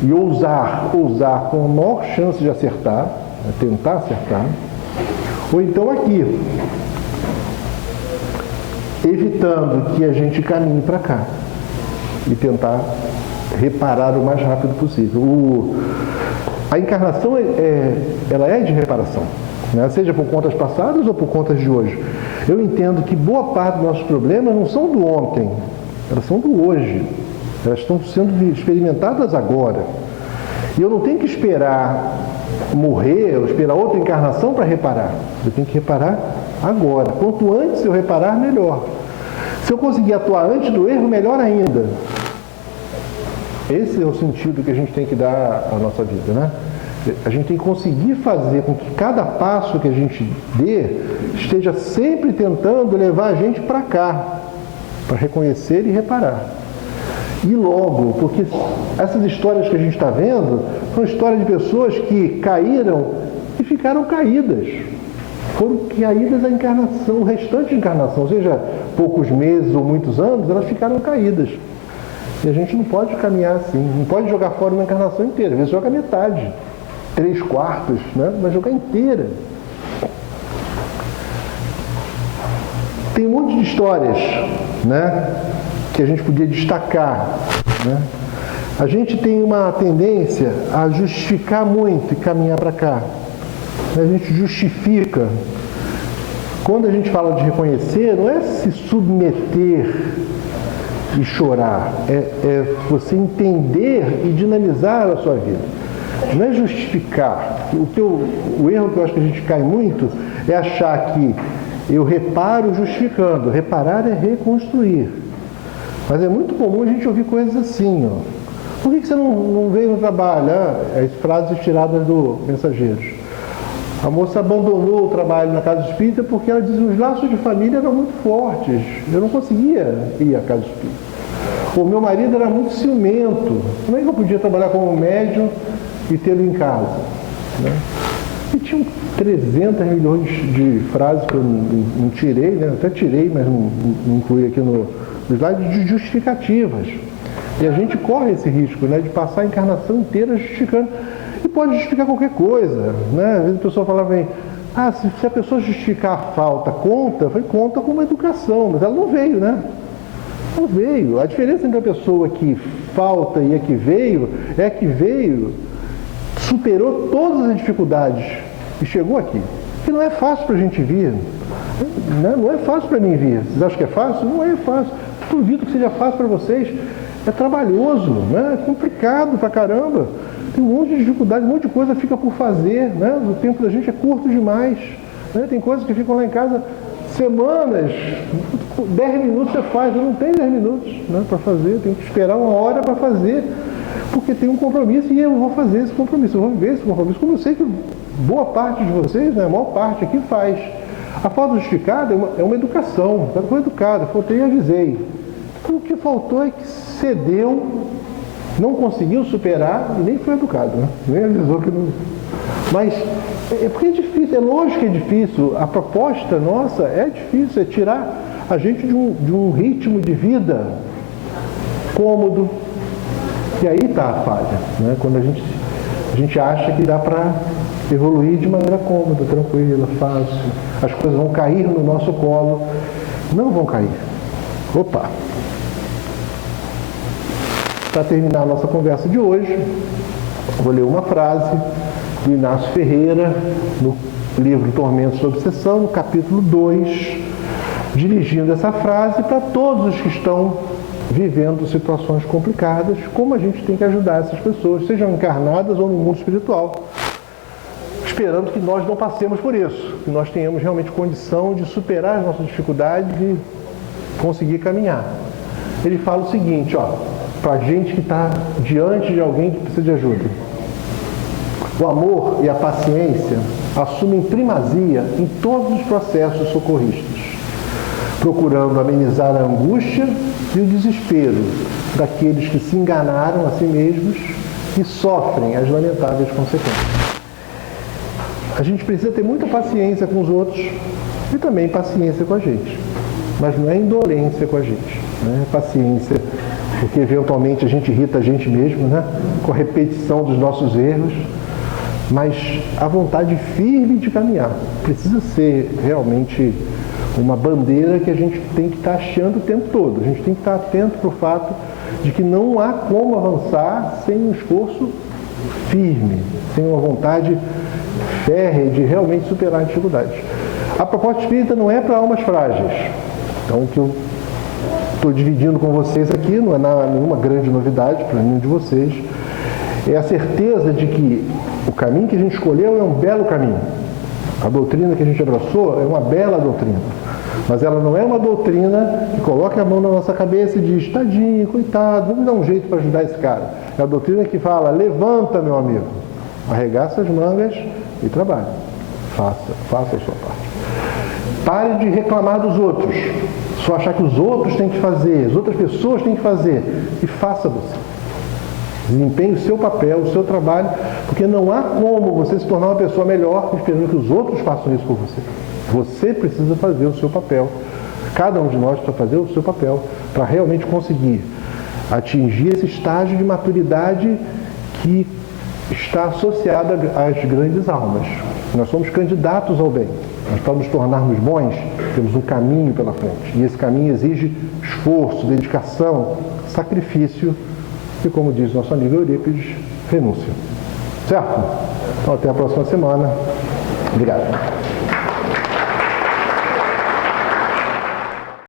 e ousar com a maior chance de acertar, tentar acertar, ou então aqui, evitando que a gente caminhe para cá e tentar reparar o mais rápido possível. A encarnação ela é de reparação, né? Seja por contas passadas ou por contas de hoje. Eu entendo que boa parte dos nossos problemas não são do ontem, elas são do hoje. Elas estão sendo experimentadas agora. E eu não tenho que esperar morrer ou esperar outra encarnação para reparar. Eu tenho que reparar agora. Quanto antes eu reparar, melhor. Se eu conseguir atuar antes do erro, melhor ainda. Esse é o sentido que a gente tem que dar à nossa vida, né? A gente tem que conseguir fazer com que cada passo que a gente dê esteja sempre tentando levar a gente para cá, para reconhecer e reparar. E logo, porque essas histórias que a gente está vendo são histórias de pessoas que caíram e ficaram caídas. Foram caídas a encarnação, o restante de encarnação, ou seja, poucos meses ou muitos anos, elas ficaram caídas. E a gente não pode caminhar assim, não pode jogar fora uma encarnação inteira, às vezes joga metade, 3/4, né? Mas jogar inteira. Tem um monte de histórias, né, que a gente podia destacar, né? A gente tem uma tendência a justificar muito e caminhar para cá. A gente justifica. Quando a gente fala de reconhecer, não é se submeter e chorar, é você entender e dinamizar a sua vida. Não é justificar. O erro que eu acho que a gente cai muito é achar que eu reparo justificando. Reparar é reconstruir. Mas é muito comum a gente ouvir coisas assim, ó. Por que você não veio no trabalho? As frases tiradas do Mensageiros. A moça abandonou o trabalho na casa espírita porque ela dizia que os laços de família eram muito fortes. Eu não conseguia ir à casa espírita. O meu marido era muito ciumento. Como é que eu podia trabalhar como médium e tê-lo em casa? Né? E tinham 300 milhões de frases que eu não tirei, né? Eu até tirei, mas não incluí aqui no slide, de justificativas. E a gente corre esse risco, né, de passar a encarnação inteira justificando. E pode justificar qualquer coisa. Né? Às vezes a pessoa falava bem, se a pessoa justificar a falta, conta, eu falei, conta como educação, mas ela não veio, né? Não veio. A diferença entre a pessoa que falta e a que veio é que veio, superou todas as dificuldades e chegou aqui. Que não é fácil para a gente vir. Né? Não é fácil para mim vir. Vocês acham que é fácil? Não é fácil. Duvido que seja fácil para vocês. É trabalhoso, né? É complicado pra caramba. Tem um monte de dificuldade, um monte de coisa fica por fazer. Né? O tempo da gente é curto demais. Né? Tem coisas que ficam lá em casa semanas, 10 minutos você faz. Eu não tenho 10 minutos, né, para fazer. Eu tenho que esperar 1 hora para fazer, porque tem um compromisso e eu vou fazer esse compromisso. Eu vou viver esse compromisso, como eu sei que boa parte de vocês, né, a maior parte aqui faz. A falta justificada é uma educação. Eu fui educado, faltei e avisei. O que faltou é que cedeu, não conseguiu superar e nem foi educado, né? Nem avisou que não. Mas é porque é difícil, é lógico que é difícil. A proposta nossa é difícil, é tirar a gente de um ritmo de vida cômodo. E aí está a falha, né? Quando a gente acha que dá para evoluir de maneira cômoda, tranquila, fácil. As coisas vão cair no nosso colo. Não vão cair. Opa! Para terminar a nossa conversa de hoje, vou ler uma frase do Inácio Ferreira, no livro Tormentos da Obsessão, no capítulo 2, dirigindo essa frase para todos os que estão vivendo situações complicadas, como a gente tem que ajudar essas pessoas, sejam encarnadas ou no mundo espiritual, esperando que nós não passemos por isso, que nós tenhamos realmente condição de superar as nossas dificuldades e conseguir caminhar. Ele fala o seguinte, para a gente que está diante de alguém que precisa de ajuda. O amor e a paciência assumem primazia em todos os processos socorristas, procurando amenizar a angústia e o desespero daqueles que se enganaram a si mesmos e sofrem as lamentáveis consequências. A gente precisa ter muita paciência com os outros e também paciência com a gente. Mas não é indolência com a gente, né? É paciência, porque eventualmente a gente irrita a gente mesmo, né? Com a repetição dos nossos erros, mas a vontade firme de caminhar. Precisa ser realmente uma bandeira que a gente tem que estar achando o tempo todo. A gente tem que estar atento para o fato de que não há como avançar sem um esforço firme, sem uma vontade férrea de realmente superar as dificuldades. A proposta espírita não é para almas frágeis. Então, o que eu estou dividindo com vocês aqui não é nenhuma grande novidade para nenhum de vocês. É a certeza de que o caminho que a gente escolheu é um belo caminho. A doutrina que a gente abraçou é uma bela doutrina. Mas ela não é uma doutrina que coloca a mão na nossa cabeça e diz, tadinho, coitado, vamos dar um jeito para ajudar esse cara. É a doutrina que fala, levanta, meu amigo, arregaça as mangas e trabalhe. Faça a sua parte. Pare de reclamar dos outros. Só achar que os outros têm que fazer, as outras pessoas têm que fazer. E faça você. Desempenhe o seu papel, o seu trabalho, porque não há como você se tornar uma pessoa melhor esperando que os outros façam isso por você. Você precisa fazer o seu papel. Cada um de nós precisa fazer o seu papel para realmente conseguir atingir esse estágio de maturidade que está associado às grandes almas. Nós somos candidatos ao bem. Mas para nos tornarmos bons, temos um caminho pela frente. E esse caminho exige esforço, dedicação, sacrifício e, como diz nosso amigo Eurípides, renúncia. Certo? Então, até a próxima semana. Obrigado.